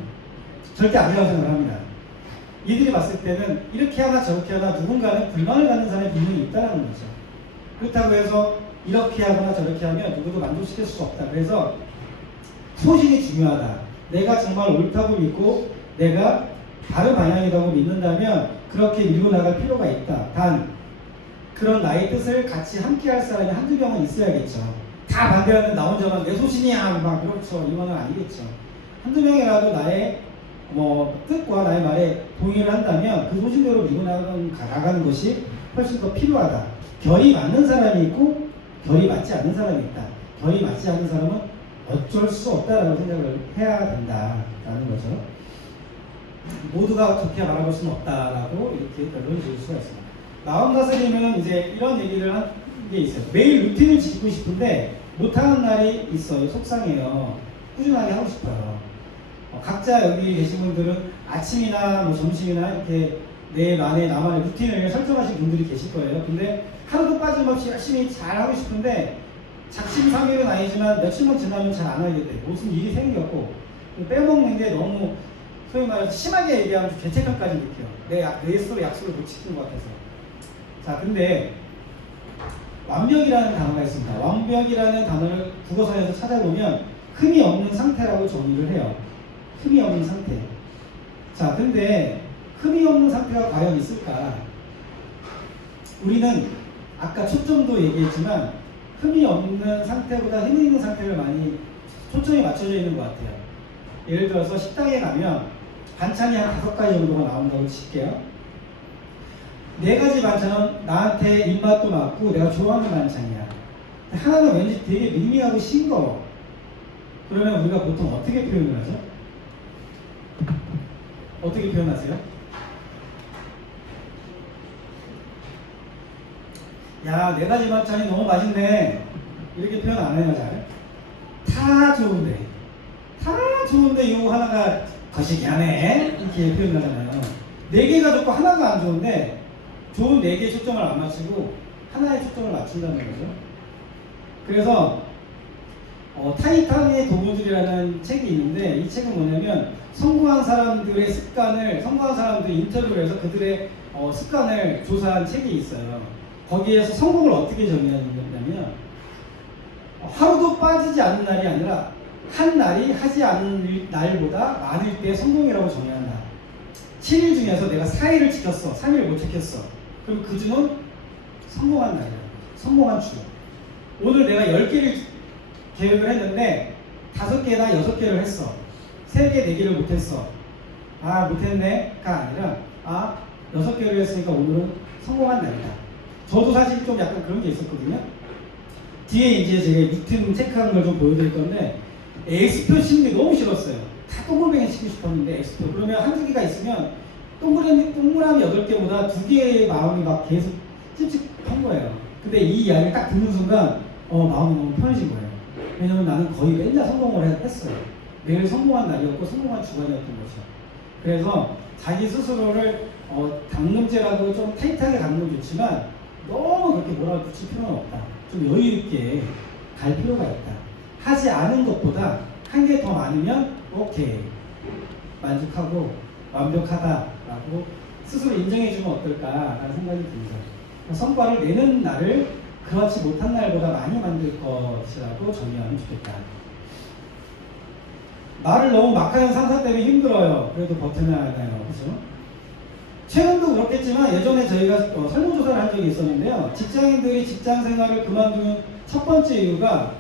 절대 아니라고 생각을 합니다. 이들이 봤을 때는 이렇게 하나 저렇게 하나 누군가는 불만을 갖는 사람이 분명히 있다는 거죠. 그렇다고 해서 이렇게 하거나 저렇게 하면 누구도 만족시킬 수가 없다. 그래서 소신이 중요하다. 내가 정말 옳다고 믿고 내가 바른 방향이라고 믿는다면 그렇게 밀고 나갈 필요가 있다. 단 그런 나의 뜻을 같이 함께 할 사람이 한두 명은 있어야겠죠. 다 반대하는 나 혼자만 내 소신이야 막 그렇죠. 이거는 아니겠죠. 한두 명이라도 나의 뜻과 나의 말에 동의를 한다면 그 소신대로 밀고 나가는 것이 훨씬 더 필요하다. 결이 맞는 사람이 있고 결이 맞지 않는 사람이 있다. 결이 맞지 않는 사람은 어쩔 수 없다라고 생각을 해야 된다라는 거죠. 모두가 좋게 바라볼 수는 없다라고 이렇게 결론 지을 수가 있습니다. 마음 다스리면 이제 이런 얘기를 한 게 있어요. 매일 루틴을 짓고 싶은데 못하는 날이 있어요. 속상해요. 꾸준하게 하고 싶어요. 각자 여기 계신 분들은 아침이나 점심이나 이렇게 나만의 루틴을 설정하신 분들이 계실 거예요. 근데 하루도 빠짐없이 열심히 잘 하고 싶은데 작심삼일은 아니지만 며칠만 지나면 잘 안 하게 돼. 무슨 일이 생겼고 빼먹는 게 너무 소위 말해서 심하게 얘기하면 죄책감까지 느껴요. 내 스스로 약속을 못 지킨 것 같아서. 자, 근데 완벽이라는 단어가 있습니다. 완벽이라는 단어를 국어사전에서 찾아보면 흠이 없는 상태라고 정의를 해요. 흠이 없는 상태. 자, 근데 흠이 없는 상태가 과연 있을까? 우리는 아까 초점도 얘기했지만 흠이 없는 상태보다 흠이 있는 상태를 많이 초점이 맞춰져 있는 것 같아요. 예를 들어서 식당에 가면 반찬이 한 5가지 정도가 나온다고 칠게요. 4가지 반찬은 나한테 입맛도 맞고 내가 좋아하는 반찬이야. 하나는 왠지 되게 미미하고 싱거워. 그러면 우리가 보통 어떻게 표현을 하죠? 어떻게 표현하세요? 야, 4가지 반찬이 너무 맛있네. 이렇게 표현 안 해요, 잘? 다 좋은데 이거 하나가 거시기하네. 이렇게 표현하잖아요. 4개가 좋고 하나가 안 좋은데 좋은 4개의 초점을 안 맞추고 하나의 초점을 맞춘다는 거죠. 그래서 타이탄의 도구들이라는 책이 있는데 이 책은 뭐냐면 성공한 사람들의 습관을 성공한 사람들 인터뷰를 해서 그들의 습관을 조사한 책이 있어요. 거기에서 성공을 어떻게 정의하냐면 하루도 빠지지 않는 날이 아니라 한 날이 하지 않은 날보다 많을 때 성공이라고 정의한다. 7일 중에서 내가 4일을 지켰어. 3일을 못 지켰어. 그럼 그 주는 성공한 날이야. 성공한 주. 오늘 내가 10개를 계획을 했는데 5개나 6개를 했어. 3개, 4개를 못했어. 아, 못했네가 아니라 6개를 했으니까 오늘은 성공한 날이다. 저도 사실 좀 약간 그런 게 있었거든요. 뒤에 이제 제가 루틴 체크한 걸 좀 보여드릴 건데 X표 씌는 게 너무 싫었어요. 다 동글뱅이 치고 싶었는데 X표. 그러면 한두 개가 있으면 동그라미 8개보다 2개의 마음이 막 계속 찝찝한 거예요. 근데 이 이야기를 딱 듣는 순간 마음이 너무 편해진 거예요. 왜냐면 나는 거의 맨날 성공을 했어요. 매일 성공한 날이었고 성공한 주간이었던 거죠. 그래서 자기 스스로를 당금제라고 좀 타이트하게 가는 건 좋지만 너무 그렇게 몰아붙일 필요는 없다. 좀 여유 있게 갈 필요가 있다. 하지 않은 것보다 한 개 더 많으면 오케이, 만족하고 완벽하다라고 스스로 인정해주면 어떨까라는 생각이 듭니다. 성과를 내는 날을 그렇지 못한 날보다 많이 만들 것이라고 정의하면 좋겠다. 말을 너무 막 하는 상사 때문에 힘들어요. 그래도 버텨내야 하나요? 그죠? 최근도 그렇겠지만 예전에 저희가 설문조사를 한 적이 있었는데요. 직장인들이 직장 생활을 그만두는 첫 번째 이유가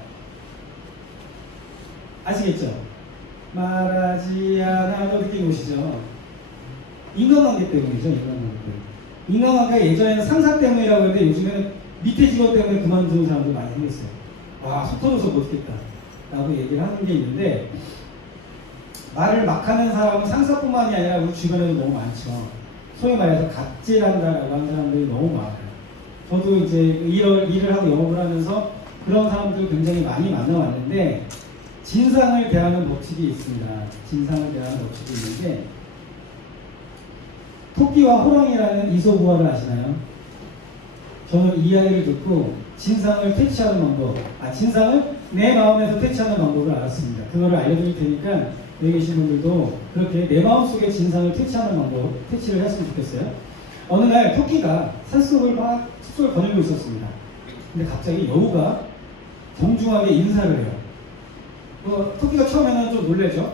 아시겠죠? 말하지 않아도 느끼고 오시죠? 인간관계 때문이죠. 인간관계가 예전에는 상사 때문이라고 했는데 요즘에는 밑에 직원 때문에 그만두는 사람들 많이 생겼어요. 와, 속 터져서 못겠다 라고 얘기를 하는 게 있는데, 말을 막 하는 사람은 상사뿐만이 아니라 우리 주변에도 너무 많죠. 소위 말해서 갑질한다라고 하는 사람들이 너무 많아요. 저도 이제 일을 하고 영업을 하면서 그런 사람들 굉장히 많이 만나왔는데, 진상을 대하는 법칙이 있습니다. 진상을 대하는 법칙이 있는데, 토끼와 호랑이라는 이소부화를 아시나요? 저는 이 이야기를 듣고 진상을 퇴치하는 방법, 진상을 내 마음에서 퇴치하는 방법을 알았습니다. 그거를 알려드릴 테니까 여기 계신 분들도 그렇게 내 마음속에 진상을 퇴치하는 방법, 퇴치를 했으면 좋겠어요. 어느 날 토끼가 산속을 막 숲속을 거닐고 있었습니다. 근데 갑자기 여우가 정중하게 인사를 해요. 토끼가 처음에는 좀 놀래죠.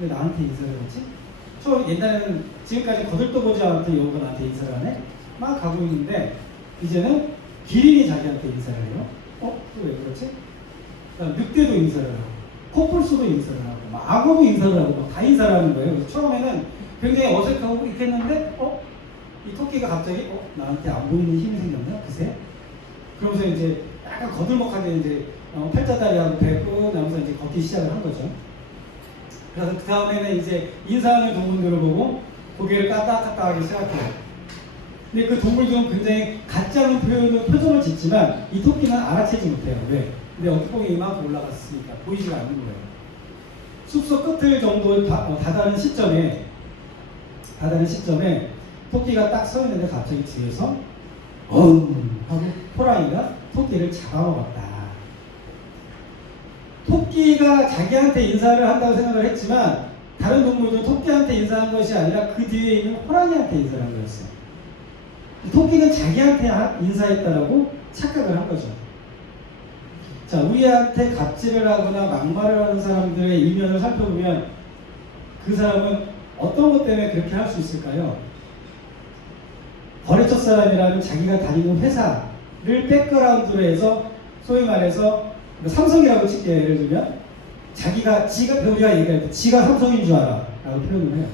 왜 나한테 인사를 하지? 옛날에는 지금까지 거들떠보지 않았던 여우가 나한테 인사를 하네? 막 가고 있는데 이제는 기린이 자기한테 인사를 해요. 또 왜 그렇지? 늑대도 인사를 하고 코뿔소도 인사를 하고 악어도 인사를 하고 다 인사를 하는 거예요. 그래서 처음에는 굉장히 어색하고 있겠는데 이 토끼가 갑자기 나한테 안 보이는 힘이 생겼나? 그새? 그러면서 이제 약간 거들먹하게 이제 팔자다리하고 배고 나면서 이제 걷기 시작을 한 거죠. 그래서 그 다음에는 이제 인사하는 동물들을 보고 고개를 까딱까딱 하기 시작해요. 근데 그 동물들은 굉장히 같지 않은 표정을 짓지만 이 토끼는 알아채지 못해요. 왜? 근데 어떻게 보면 이만큼 올라갔으니까 보이지가 않는 거예요. 숲속 끝을 정도 다다른 시점에 토끼가 딱 서 있는데 갑자기 뒤에서 하고 호랑이가 토끼를 잡아먹었다. 토끼가 자기한테 인사를 한다고 생각을 했지만 다른 동물들은 토끼한테 인사한 것이 아니라 그 뒤에 있는 호랑이한테 인사를 한 거였어요. 토끼는 자기한테 인사했다라고 착각을 한 거죠. 자, 우리한테 갑질을 하거나 막말을 하는 사람들의 이면을 살펴보면 그 사람은 어떤 것 때문에 그렇게 할 수 있을까요? 거래처 사람이라는 자기가 다니는 회사를 백그라운드로 해서 소위 말해서 삼성이라고 칠게요. 예를 들면 우리가 얘기할 때 지가 삼성인 줄 알아 라고 표현을 해요.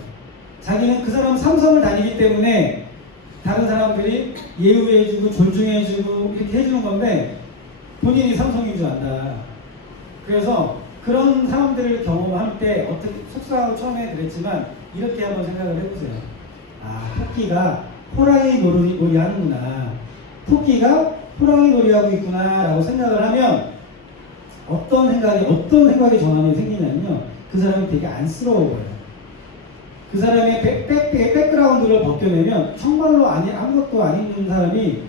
자기는 그 사람 삼성을 다니기 때문에 다른 사람들이 예우해주고 존중해주고 이렇게 해주는 건데 본인이 삼성인 줄 안다. 그래서 그런 사람들을 경험할 때 어떻게 속상하고 처음에 그랬지만 이렇게 한번 생각을 해보세요. 토끼가 호랑이 놀이 하는구나. 토끼가 호랑이 놀이하고 있구나 라고 생각을 하면 어떤 생각이 전환이 생기냐면요. 그 사람이 되게 안쓰러워 보여요. 그 사람의 백그라운드를 벗겨내면 정말로 아무것도 안 있는 사람이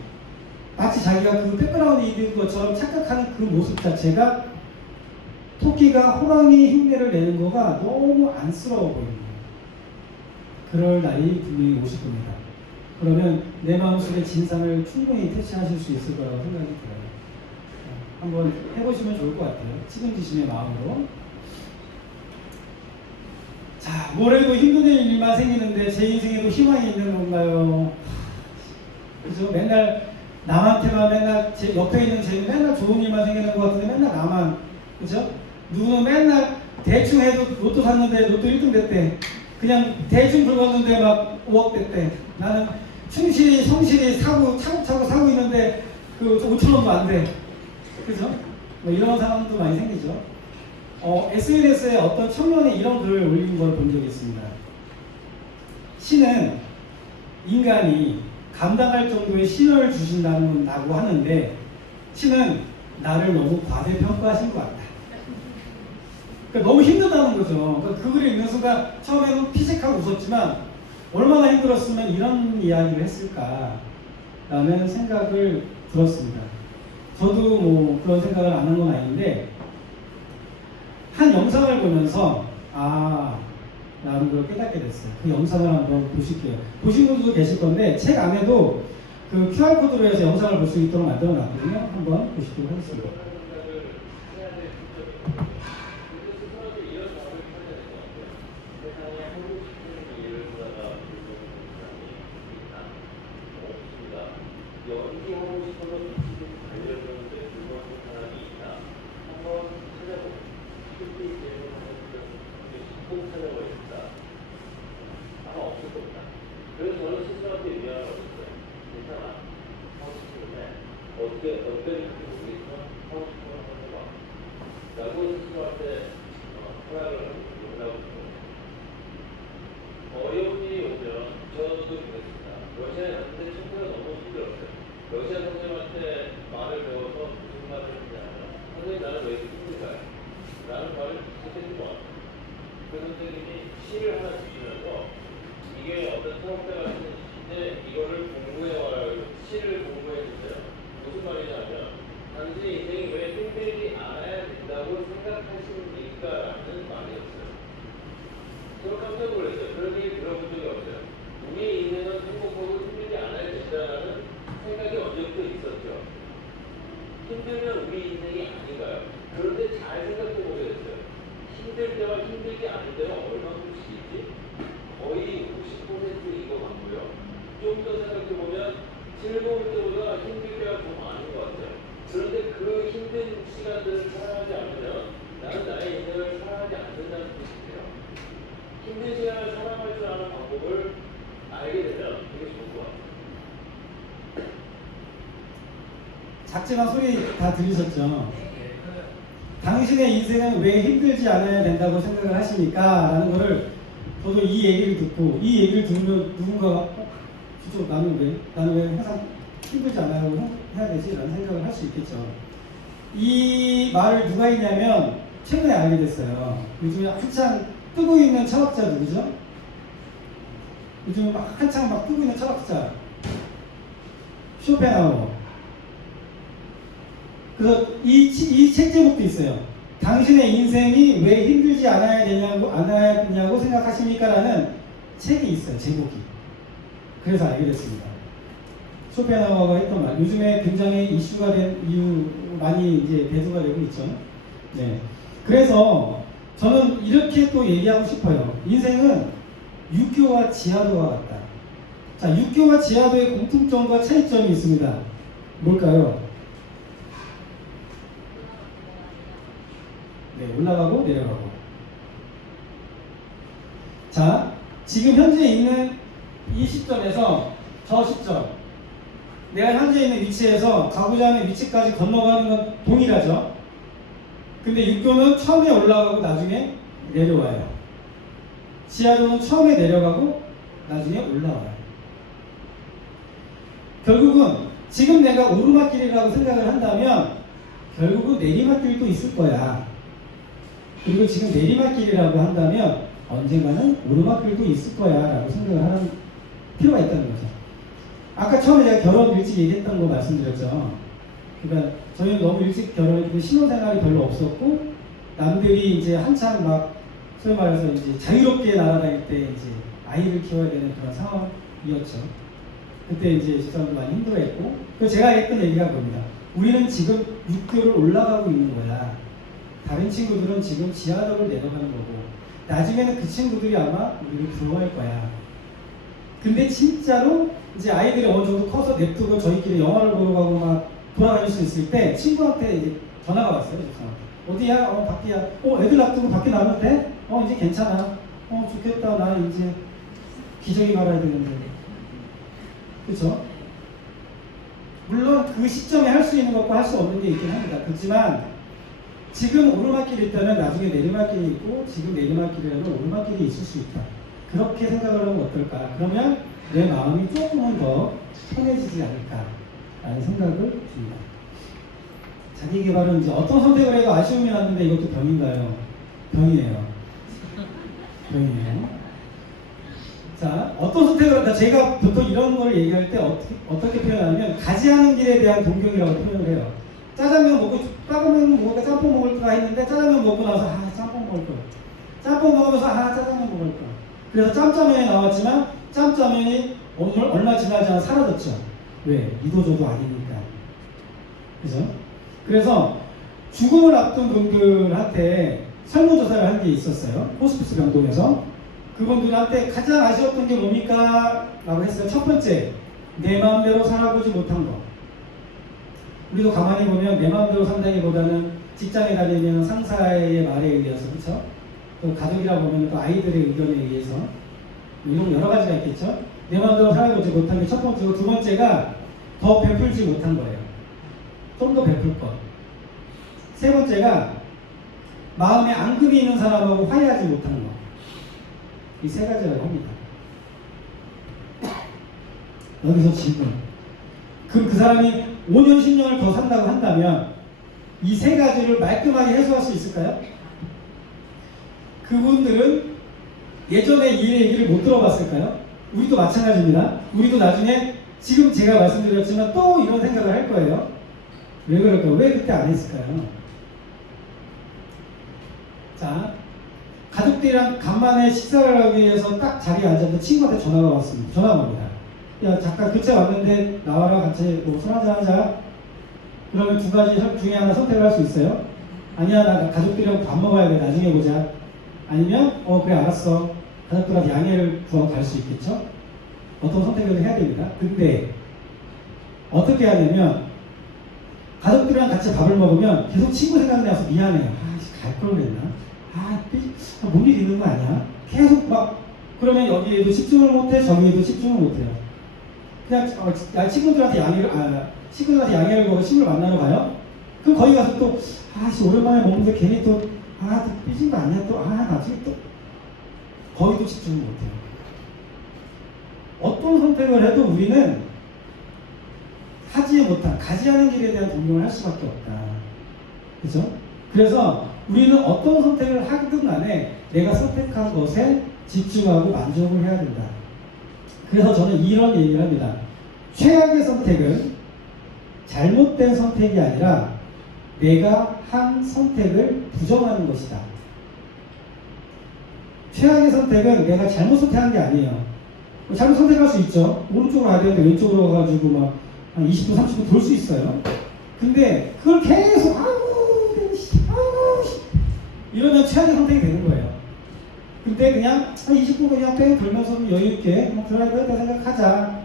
마치 자기가 그 백그라운드 있는 것처럼 착각하는 그 모습 자체가 토끼가 호랑이 흉내를 내는 거가 너무 안쓰러워 보이는 거예요. 그럴 날이 분명히 오실 겁니다. 그러면 내 마음속의 진상을 충분히 퇴치하실 수 있을 거라고 생각이 들어요. 한번 해보시면 좋을 것 같아요. 책임지심의 마음으로. 자, 뭐래도 힘든 일만 생기는데 제 인생에도 희망이 있는 건가요? 그죠? 맨날 남한테만 맨날 제 옆에 있는 제 맨날 좋은 일만 생기는 것 같은데 맨날 나만, 그죠? 누구는 맨날 대충 해도 로또 샀는데 로또 1등 됐대. 그냥 대충 긁었는데 막 5억 됐대. 나는 충실히 성실히 차곡차곡 사고 있는데 그 5천원도 안 돼. 그죠? 뭐 이런 상황도 많이 생기죠. SNS에 어떤 청년이 이런 글을 올린 걸 본 적이 있습니다. 신은 인간이 감당할 정도의 신을 주신다고 하는데 신은 나를 너무 과대평가하신 것 같다. 그러니까 너무 힘들다는 거죠. 그러니까 그 글을 읽는 순간 처음에는 피식하고 웃었지만 얼마나 힘들었으면 이런 이야기를 했을까라는 생각을 들었습니다. 저도 뭐 그런 생각을 안 한 건 아닌데 한 영상을 보면서 라는 걸 깨닫게 됐어요. 그 영상을 한번 보실게요. 보신 분들도 계실 건데 책 안에도 그 QR코드로 해서 영상을 볼 수 있도록 만들어 놨거든요. 한번 보시도록 하겠습니다. 연기하고 싶어서 미치게 달려드는데 불만한 사람이 있다. 한번 찾아보고 쉽게 이제는 꼭 찾아보고 있다. 아마 없을 겁니다. 그래서 저는 스스로한테 미안하고 있어요. 괜찮아. 하고 싶은데 어떻게 그렇게 모르겠지만 하고 싶은 걸 한번 해봐. 라고 스스로한테 허락을 하고 싶어요. 어려운 일이 오면 저도 그랬습니다. 러시아에 갔는데 친구가 너무 힘들었어요. 러시아 선생님한테 말을 배워서 무슨 말을 했냐면 선생님 나는 왜 이렇게 힘들까요? 라는 말을 했던 것 같아요. 그 선생님이 시를 하나 주시면서 이게 어떤 철학자가 쓰는 시인데 이거를 공부해와라. 시를 공부해주세요. 무슨 말이냐면 당신의 인생이 왜 힘들지 않아야 된다고 생각하십니까? 라는 말이었어요. 저는 깜짝 놀랐어요. 그런 얘기 들어본 적이 없어요. 우리의 인생은 행복하고 힘들지 않아야 된다는 생각이 언제부터 있었죠. 힘들면 우리 인생이 아닌가요? 그런데 잘 생각해 보게 됐어요. 힘들 때와 힘들지 않을 때가 얼마큼씩이지? 거의 50%인 것 같고요. 좀 더 생각해 보면 즐거울 때보다 힘들 때가 더 많은 것 같아요. 그런데 그 힘든 시간들을 사랑하지 않으면 나는 나의 인생을 사랑하지 않는다는 뜻이에요. 힘든 시간을 사랑할 줄 아는 방법을 알게 되면 되게 좋을 것 같아요. 작지만 소리 다 들리셨죠? 당신의 인생은 왜 힘들지 않아야 된다고 생각을 하십니까? 라는 거를 저도 이 얘기를 듣고 이 얘기를 들으면 누군가가 진짜 나는 왜 항상 힘들지 않아야 해야 되지? 라는 생각을 할 수 있겠죠. 이 말을 누가 했냐면 최근에 알게 됐어요. 요즘에 한창 뜨고 있는 철학자 누구죠? 요즘 한창 막 뜨고 있는 철학자 쇼펜하우어. 그래서 이 책 제목도 있어요. 당신의 인생이 왜 힘들지 않아야 되냐고 생각하십니까? 라는 책이 있어요. 제목이. 그래서 알게 됐습니다. 쇼펜하우어가 했던 말. 요즘에 굉장히 이슈가 된 이유 많이 이제 대두가 되고 있죠. 네. 그래서 저는 이렇게 또 얘기하고 싶어요. 인생은 육교와 지하도와 같다. 자, 육교와 지하도의 공통점과 차이점이 있습니다. 뭘까요? 네, 올라가고 내려가고. 자, 지금 현재 있는 이 시점에서 저 시점, 내가 현재 있는 위치에서 가고자 하는 위치까지 건너가는 건 동일하죠. 근데 육교는 처음에 올라가고 나중에 내려와요. 지하도는 처음에 내려가고 나중에 올라와요. 결국은 지금 내가 오르막길이라고 생각을 한다면 결국은 내리막길도 있을 거야. 그리고 지금 내리막길이라고 한다면 언젠가는 오르막길도 있을 거야 라고 생각을 하는 필요가 있다는 거죠. 아까 처음에 제가 결혼 일찍 얘기했던 거 말씀드렸죠. 그러니까 저희는 너무 일찍 결혼했고 신혼생활이 별로 없었고 남들이 이제 한창 막 소위 말해서 이제 자유롭게 날아다닐 때 이제 아이를 키워야 되는 그런 상황이었죠. 그때 이제 집사람도 많이 힘들어했고, 그 제가 했던 얘기가 뭡니다. 우리는 지금 6교를 올라가고 있는 거야. 다른 친구들은 지금 지하도를 내려가는 거고, 나중에는 그 친구들이 아마 우리를 부러워할 거야. 근데 진짜로 이제 아이들이 어느 정도 커서 냅두고 저희끼리 영화를 보러 가고 막 돌아다닐 수 있을 때 친구한테 이제 전화가 왔어요. 집사람한테. 어디야? 밖이야. 애들 놔두고 밖에 나가면 돼? 이제 괜찮아. 좋겠다. 나 이제 기저귀 갈아야 되는데. 그쵸? 물론 그 시점에 할 수 있는 것과 할 수 없는 게 있긴 합니다. 그렇지만 지금 오르막길이 있다면 나중에 내리막길이 있고, 지금 내리막길이라면 오르막길이 있을 수 있다. 그렇게 생각을 하면 어떨까? 그러면 내 마음이 조금은 더 편해지지 않을까라는 생각을 듭니다. 자기 개발은 이제 어떤 선택을 해도 아쉬움이 났는데 이것도 병인가요? 병이에요. 병이에요. 자, 어떤 선택을 할까? 제가 보통 이런 걸 얘기할 때 어떻게 표현하냐면 가지 않은 길에 대한 동경이라고 표현을 해요. 짜장면 먹고 짜장면 먹을까 짬뽕 먹을까 했는데 짜장면 먹고 나서 짬뽕 먹을 거야. 짬뽕 먹으면서 짜장면 먹을 거야. 그래서 짬짜면이 나왔지만 짬짜면이 얼마 지나지 않아 사라졌죠. 왜? 이도저도 아니니까. 그죠? 그래서 죽음을 앞둔 분들한테 설문조사를 한 게 있었어요. 호스피스 병동에서. 그분들한테 가장 아쉬웠던 게 뭡니까? 라고 했어요. 첫 번째, 내 마음대로 살아보지 못한 거. 우리도 가만히 보면 내 마음대로 산다기보다는 직장에 다니면 상사의 말에 의해서, 그렇죠? 또 가족이라 보면 또 아이들의 의견에 의해서, 이런 여러 가지가 있겠죠? 내 마음대로 살아보지 못한 게 첫 번째고, 두 번째가 더 베풀지 못한 거예요. 좀 더 베풀 것. 세 번째가 마음에 앙금이 있는 사람하고 화해하지 못한 거. 이 세 가지라고 합니다. 여기서 질문. 그럼 그 사람이 5년, 10년을 더 산다고 한다면 이 세 가지를 말끔하게 해소할 수 있을까요? 그분들은 예전에 이 얘기를 못 들어봤을까요? 우리도 마찬가지입니다. 우리도 나중에 지금 제가 말씀드렸지만 또 이런 생각을 할 거예요. 왜 그럴까요? 왜 그때 안 했을까요? 자, 가족들이랑 간만에 식사를 하기 위해서 딱 자리에 앉았는데 친구한테 전화가 왔습니다. 전화가 옵니다. 야, 잠깐 그때 왔는데 나와라, 같이 술 한잔 하자. 그러면 두 가지 중에 하나 선택을 할 수 있어요. 아니야, 나 가족들이랑 밥 먹어야 돼, 나중에 보자. 아니면 그래 알았어, 가족들한테 양해를 구하고 갈 수 있겠죠. 어떤 선택을 해야 됩니다. 근데 어떻게 하냐면 가족들이랑 같이 밥을 먹으면 계속 친구 생각나서 미안해요. 갈 걸 그랬나? 뭔 일 있는 거 아니야? 계속 막 그러면 여기에도 집중을 못해, 저기에도 집중을 못해요. 그냥 친구들한테 양해를 구하고 친구를 만나러 가요. 그럼 거기 가서 또 오랜만에 먹는데 괜히 또 삐진 거 아니야? 나중에 또 거기도 집중을 못해요. 어떤 선택을 해도 우리는 하지 못한, 가지 않은 길에 대한 동경을 할 수밖에 없다. 그죠? 그래서 우리는 어떤 선택을 하든 간에 내가 선택한 것에 집중하고 만족을 해야 된다. 그래서 저는 이런 얘기를 합니다. 최악의 선택은 잘못된 선택이 아니라 내가 한 선택을 부정하는 것이다. 최악의 선택은 내가 잘못 선택한 게 아니에요. 잘못 선택할 수 있죠. 오른쪽으로 가야 되는데 왼쪽으로 가가지고 막 한 20분, 30분 돌 수 있어요. 근데 그걸 계속 이러면 최악의 선택이 되는 거예요. 근데 그냥 20분 그냥 뺑 돌면서 여유있게 드라이브 했다 생각하자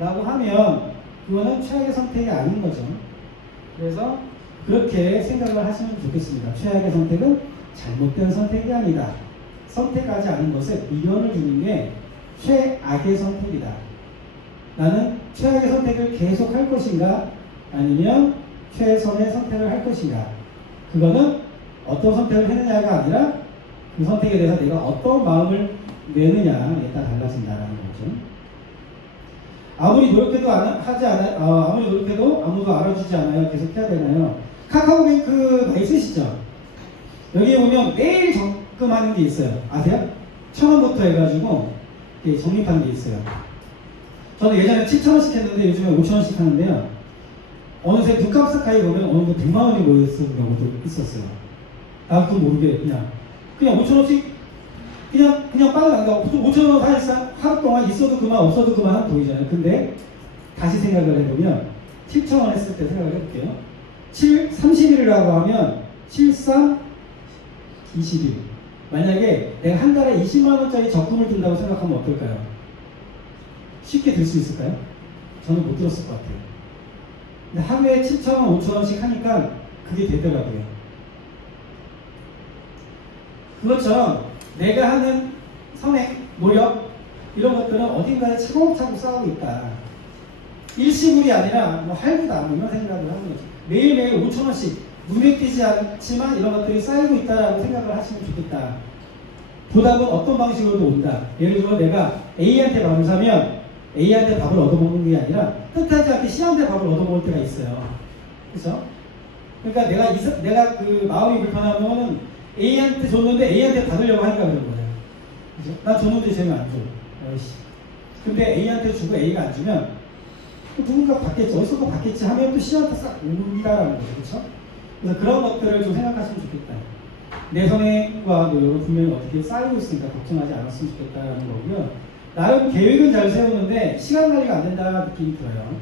라고 하면 그거는 최악의 선택이 아닌 거죠. 그래서 그렇게 생각을 하시면 좋겠습니다. 최악의 선택은 잘못된 선택이 아니다. 선택하지 않은 것에 미련을 주는 게 최악의 선택이다. 나는 최악의 선택을 계속 할 것인가 아니면 최선의 선택을 할 것인가. 그거는 어떤 선택을 했느냐가 아니라 그 선택에 대해서 내가 어떤 마음을 내느냐에 따라 달라진다는 거죠. 아무리 노력해도 아무리 노력해도 아무도 알아주지 않아요. 계속 해야 되나요? 카카오뱅크 많이 쓰시죠? 여기에 보면 매일 적금하는 게 있어요. 아세요? 1,000원부터 해가지고 적립하는 게 있어요. 저는 예전에 7,000원씩 했는데 요즘에 5,000원씩 하는데요. 어느새 눈 깜짝하게 보면 어느 정도 100만 원이 모였을 경우도 있었어요. 나도 모르게 그냥 5,000원씩 그냥 빨리 안 가고 5,000원 사실상 하루 동안 있어도 그만 없어도 그만 하는 돈이잖아요. 근데 다시 생각을 해보면 7,000원 했을 때 생각을 해볼게요. 30일이라고 하면 7, 3, 20일. 만약에 내가 한 달에 20만 원짜리 적금을 든다고 생각하면 어떨까요? 쉽게 들 수 있을까요? 저는 못 들었을 것 같아요. 근데 하루에 7,000원, 5,000원씩 하니까 그게 되더라고요. 그것처럼 내가 하는 선행, 노력 이런 것들은 어딘가에 차곡차곡 쌓고 있다. 일시불이 아니라 뭐 할부다 뭐 이런 생각을 하는 거죠. 매일매일 5,000원씩 눈에 띄지 않지만 이런 것들이 쌓이고 있다라고 생각을 하시면 좋겠다. 보답은 어떤 방식으로도 온다. 예를 들어 내가 A한테 밥을 사면 A한테 밥을 얻어먹는 게 아니라 뜻하지 않게 C한테 밥을 얻어먹을 때가 있어요. 그렇죠? 그러니까 내가 그 마음이 불편하면은 A한테 줬는데 A한테 받으려고 하니까 그런 거예요. 그죠? 나 줬는데 쟤는 안 줘. 어이씨. 근데 A한테 주고 A가 안 주면 누군가 받겠지, 어디서 받겠지 하면 또 C한테 싹 온다라는 거죠. 그렇죠? 그래서 그런 것들을 좀 생각하시면 좋겠다. 내 선행과 노력은 분명히 어떻게 쌓이고 있으니까 걱정하지 않았으면 좋겠다라는 거고요. 나름 계획은 잘 세우는데 시간 관리가 안 된다는 느낌이 들어요.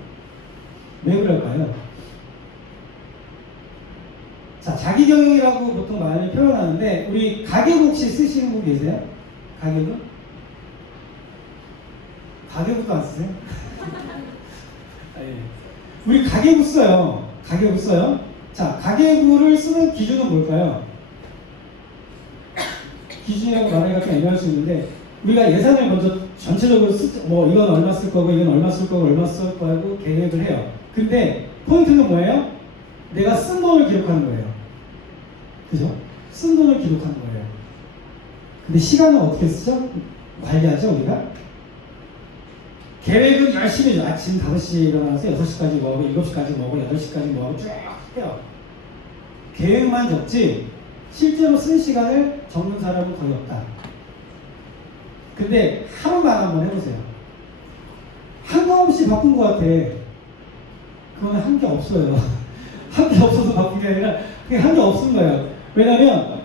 왜 그럴까요? 자, 자기경영이라고 보통 많이 표현하는데 우리 가계부 혹시 쓰시는 분 계세요? 가계부? 가계부도 안 쓰세요? 아, 예. 우리 가계부 써요. 가계부 써요. 자, 가계부를 쓰는 기준은 뭘까요? 기준이라고 말하기가 좀 애매할 수 있는데 우리가 예산을 먼저 전체적으로 뭐 이건 얼마 쓸 거고 이건 얼마 쓸 거고 얼마 쓸 거고 계획을 해요. 근데 포인트는 뭐예요? 내가 쓴 돈을 기록하는 거예요. 그죠? 쓴 돈을 기록하는 거예요. 근데 시간은 어떻게 쓰죠? 관리하죠 우리가? 계획은 열심히 해요. 아침 5시에 일어나서 6시까지 뭐하고 7시까지 뭐하고 8시까지 뭐하고 쭉 해요. 계획만 적지 실제로 쓴 시간을 적는 사람은 거의 없다. 근데 하루만 한번 해보세요. 한가없이 바쁜 것 같아. 그건 한 게 없어요. 한 게 없어서 바쁜 게 아니라 그냥 한 게 없은 거예요. 왜냐면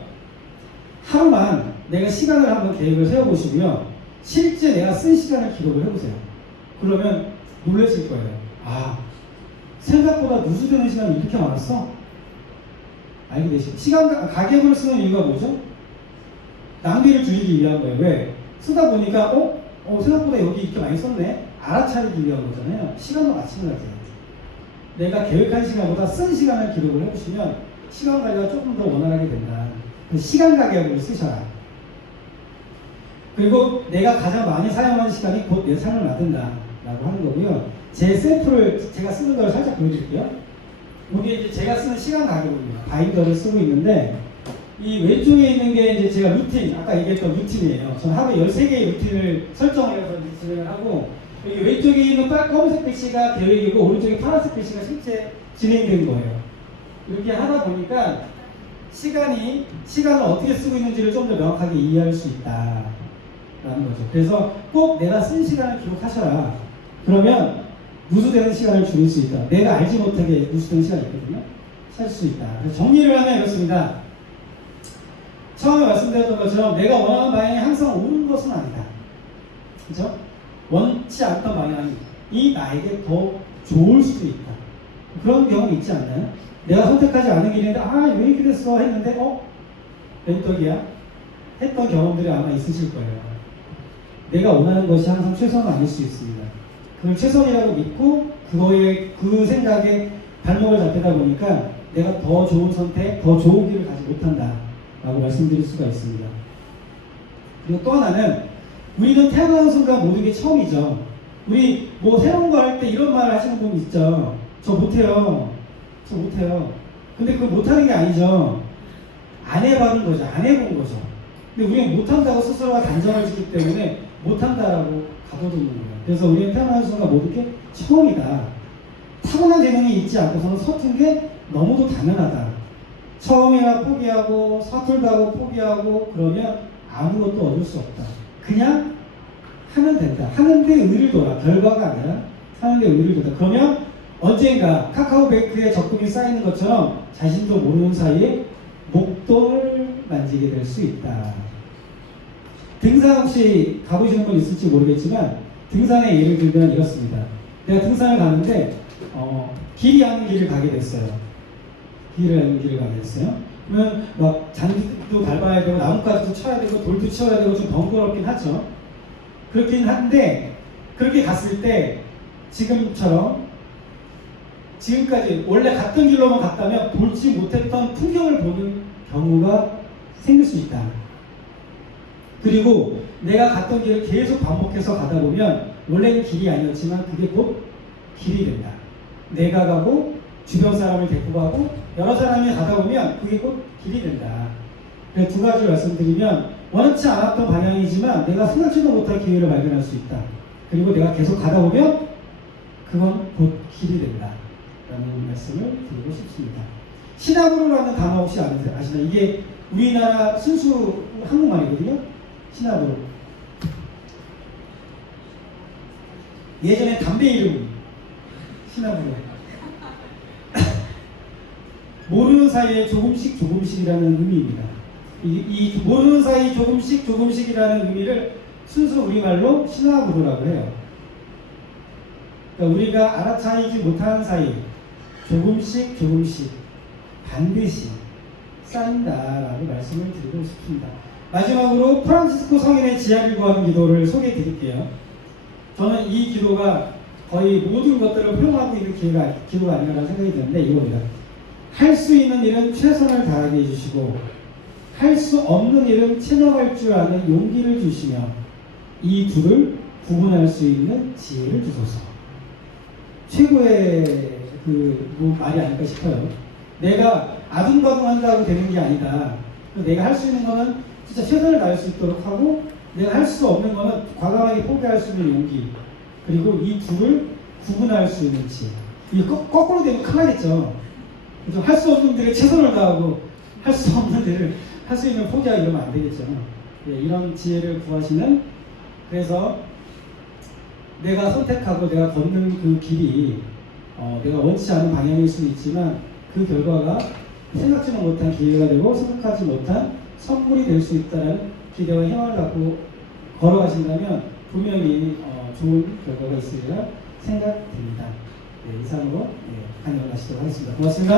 하루만 내가 시간을 한번 계획을 세워보시고요. 실제 내가 쓴 시간을 기록을 해보세요. 그러면 놀라실 거예요. 아, 생각보다 누수되는 시간이 이렇게 많았어? 알게 되시죠? 가계부를 쓰는 이유가 뭐죠? 낭비를 줄이기 위한 거예요. 왜? 쓰다 보니까 생각보다 여기 이렇게 많이 썼네? 알아차리기 위한 거잖아요. 시간도 마찬가지예요. 내가 계획한 시간보다 쓴 시간을 기록을 해보시면 시간 관리가 조금 더 원활하게 된다. 시간 가계부를 쓰셔라. 그리고 내가 가장 많이 사용하는 시간이 곧 내 삶을 만든다 라고 하는 거고요. 제 셀프를 제가 쓰는 걸 살짝 보여드릴게요. 이게 이제 제가 쓰는 시간 가계부입니다. 바인더를 쓰고 있는데 이 왼쪽에 있는 게 이제 제가 루틴, 아까 얘기했던 루틴이에요. 저는 하루에 13개의 루틴을 설정을 해서 진행을 하고 여기 왼쪽에 있는 검은색 글씨가 계획이고 오른쪽에 파란색 글씨가 실제 진행된 거예요. 이렇게 하다 보니까 시간을 어떻게 쓰고 있는지를 좀 더 명확하게 이해할 수 있다라는 거죠. 그래서 꼭 내가 쓴 시간을 기록하셔라. 그러면 누수되는 시간을 줄일 수 있다. 내가 알지 못하게 누수되는 시간이 있거든요. 찾을 수 있다. 그래서 정리를 하면 이렇습니다. 처음에 말씀드렸던 것처럼 내가 원하는 방향이 항상 옳은 것은 아니다. 그렇죠? 원치 않던 방향이 나에게 더 좋을 수도 있다. 그런 경험 있지 않나요? 내가 선택하지 않은 길인데 왜 이렇게 됐어 했는데 웬떡이야? 했던 경험들이 아마 있으실 거예요. 내가 원하는 것이 항상 최선은 아닐 수 있습니다. 그걸 최선이라고 믿고 그 생각에 발목을 잡히다 보니까 내가 더 좋은 선택, 더 좋은 길을 가지 못한다 라고 말씀드릴 수가 있습니다. 그리고 또 하나는 우리는 태어나는 순간 모든 게 처음이죠. 우리 뭐 새로운 거 할 때 이런 말 하시는 분 있죠. 저 못해요. 근데 그거 못하는 게 아니죠. 안 해봐는 거죠. 안 해본 거죠. 근데 우리는 못한다고 스스로가 단정을 짓기 때문에 못한다라고 가둬두는 거예요. 그래서 우리는 태어나는 순간 모든 게 처음이다. 타고난 재능이 있지 않고서는 서툰 게 너무도 당연하다. 처음이라 포기하고 서툴다고 포기하고 그러면 아무것도 얻을 수 없다. 그냥 하면 된다. 하는데 의를 둬라. 결과가 아니라 하는데 의를 둬라. 그러면 언젠가 카카오뱅크에 적금이 쌓이는 것처럼 자신도 모르는 사이에 목돈을 만지게 될 수 있다. 등산 혹시 가보시는 분 있을지 모르겠지만 등산의 예를 들면 이렇습니다. 내가 등산을 가는데 길이 아닌 길을 가게 됐어요. 길을 아닌 길을 가게 됐어요. 그러면 막 잔디도 밟아야 되고 나뭇가지도 쳐야 되고 돌도 치워야 되고 좀 번거롭긴 하죠. 그렇긴 한데 그렇게 갔을 때 지금처럼 지금까지 원래 갔던 길로만 갔다면 볼지 못했던 풍경을 보는 경우가 생길 수 있다. 그리고 내가 갔던 길을 계속 반복해서 가다 보면 원래는 길이 아니었지만 그게 곧 길이 된다. 내가 가고 주변 사람을 데리고 가고 여러 사람이 가다 보면 그게 곧 길이 된다. 그래서 두 가지 말씀드리면 원하지 않았던 방향이지만 내가 생각지도 못할 기회를 발견할 수 있다. 그리고 내가 계속 가다 보면 그건 곧 길이 된다. 라는 말씀을 드리고 싶습니다. 시나브로라는 단어 혹시 아시나요? 이게 우리나라 순수 한국말이거든요. 시나브로. 예전에 담배 이름 시나브로. 모르는 사이에 조금씩이라는 의미입니다. 이 모르는 사이 조금씩이라는 의미를 순수 우리말로 시나브로라고 해요. 그러니까 우리가 알아차리지 못하는 사이 조금씩 반드시 쌓인다라고 말씀을 드리고 싶습니다. 마지막으로 프란치스코 성인의 지하를 구하는 기도를 소개해 드릴게요. 저는 이 기도가 거의 모든 것들을 포용하고 있는 기도가 아닌가라는 생각이 드는데 이겁니다. 할 수 있는 일은 최선을 다하게 해주시고 할 수 없는 일은 체념할 줄 아는 용기를 주시며 이 둘을 구분할 수 있는 지혜를 주소서. 최고의 말이 아닐까 싶어요. 내가 아둥바둥한다고 되는 게 아니다. 내가 할 수 있는 거는 진짜 최선을 다할 수 있도록 하고 내가 할 수 없는 거는 과감하게 포기할 수 있는 용기, 그리고 이 둘을 구분할 수 있는 지혜. 이게 거꾸로 되면 큰일 나겠죠. 할 수 없는 일에 최선을 다하고 할 수 없는 일을 할 수 있는 포기하기 이러면 안 되겠죠. 이런 지혜를 구하시는, 그래서 내가 선택하고 내가 걷는 그 길이 내가 원치 않은 방향일 수는 있지만 그 결과가 생각지도 못한 기회가 되고 생각하지 못한 선물이 될 수 있다는 기대와 희망을 갖고 걸어가신다면 분명히 좋은 결과가 있으리라 생각됩니다. 이상으로 강연을 마치도록 하겠습니다. 고맙습니다.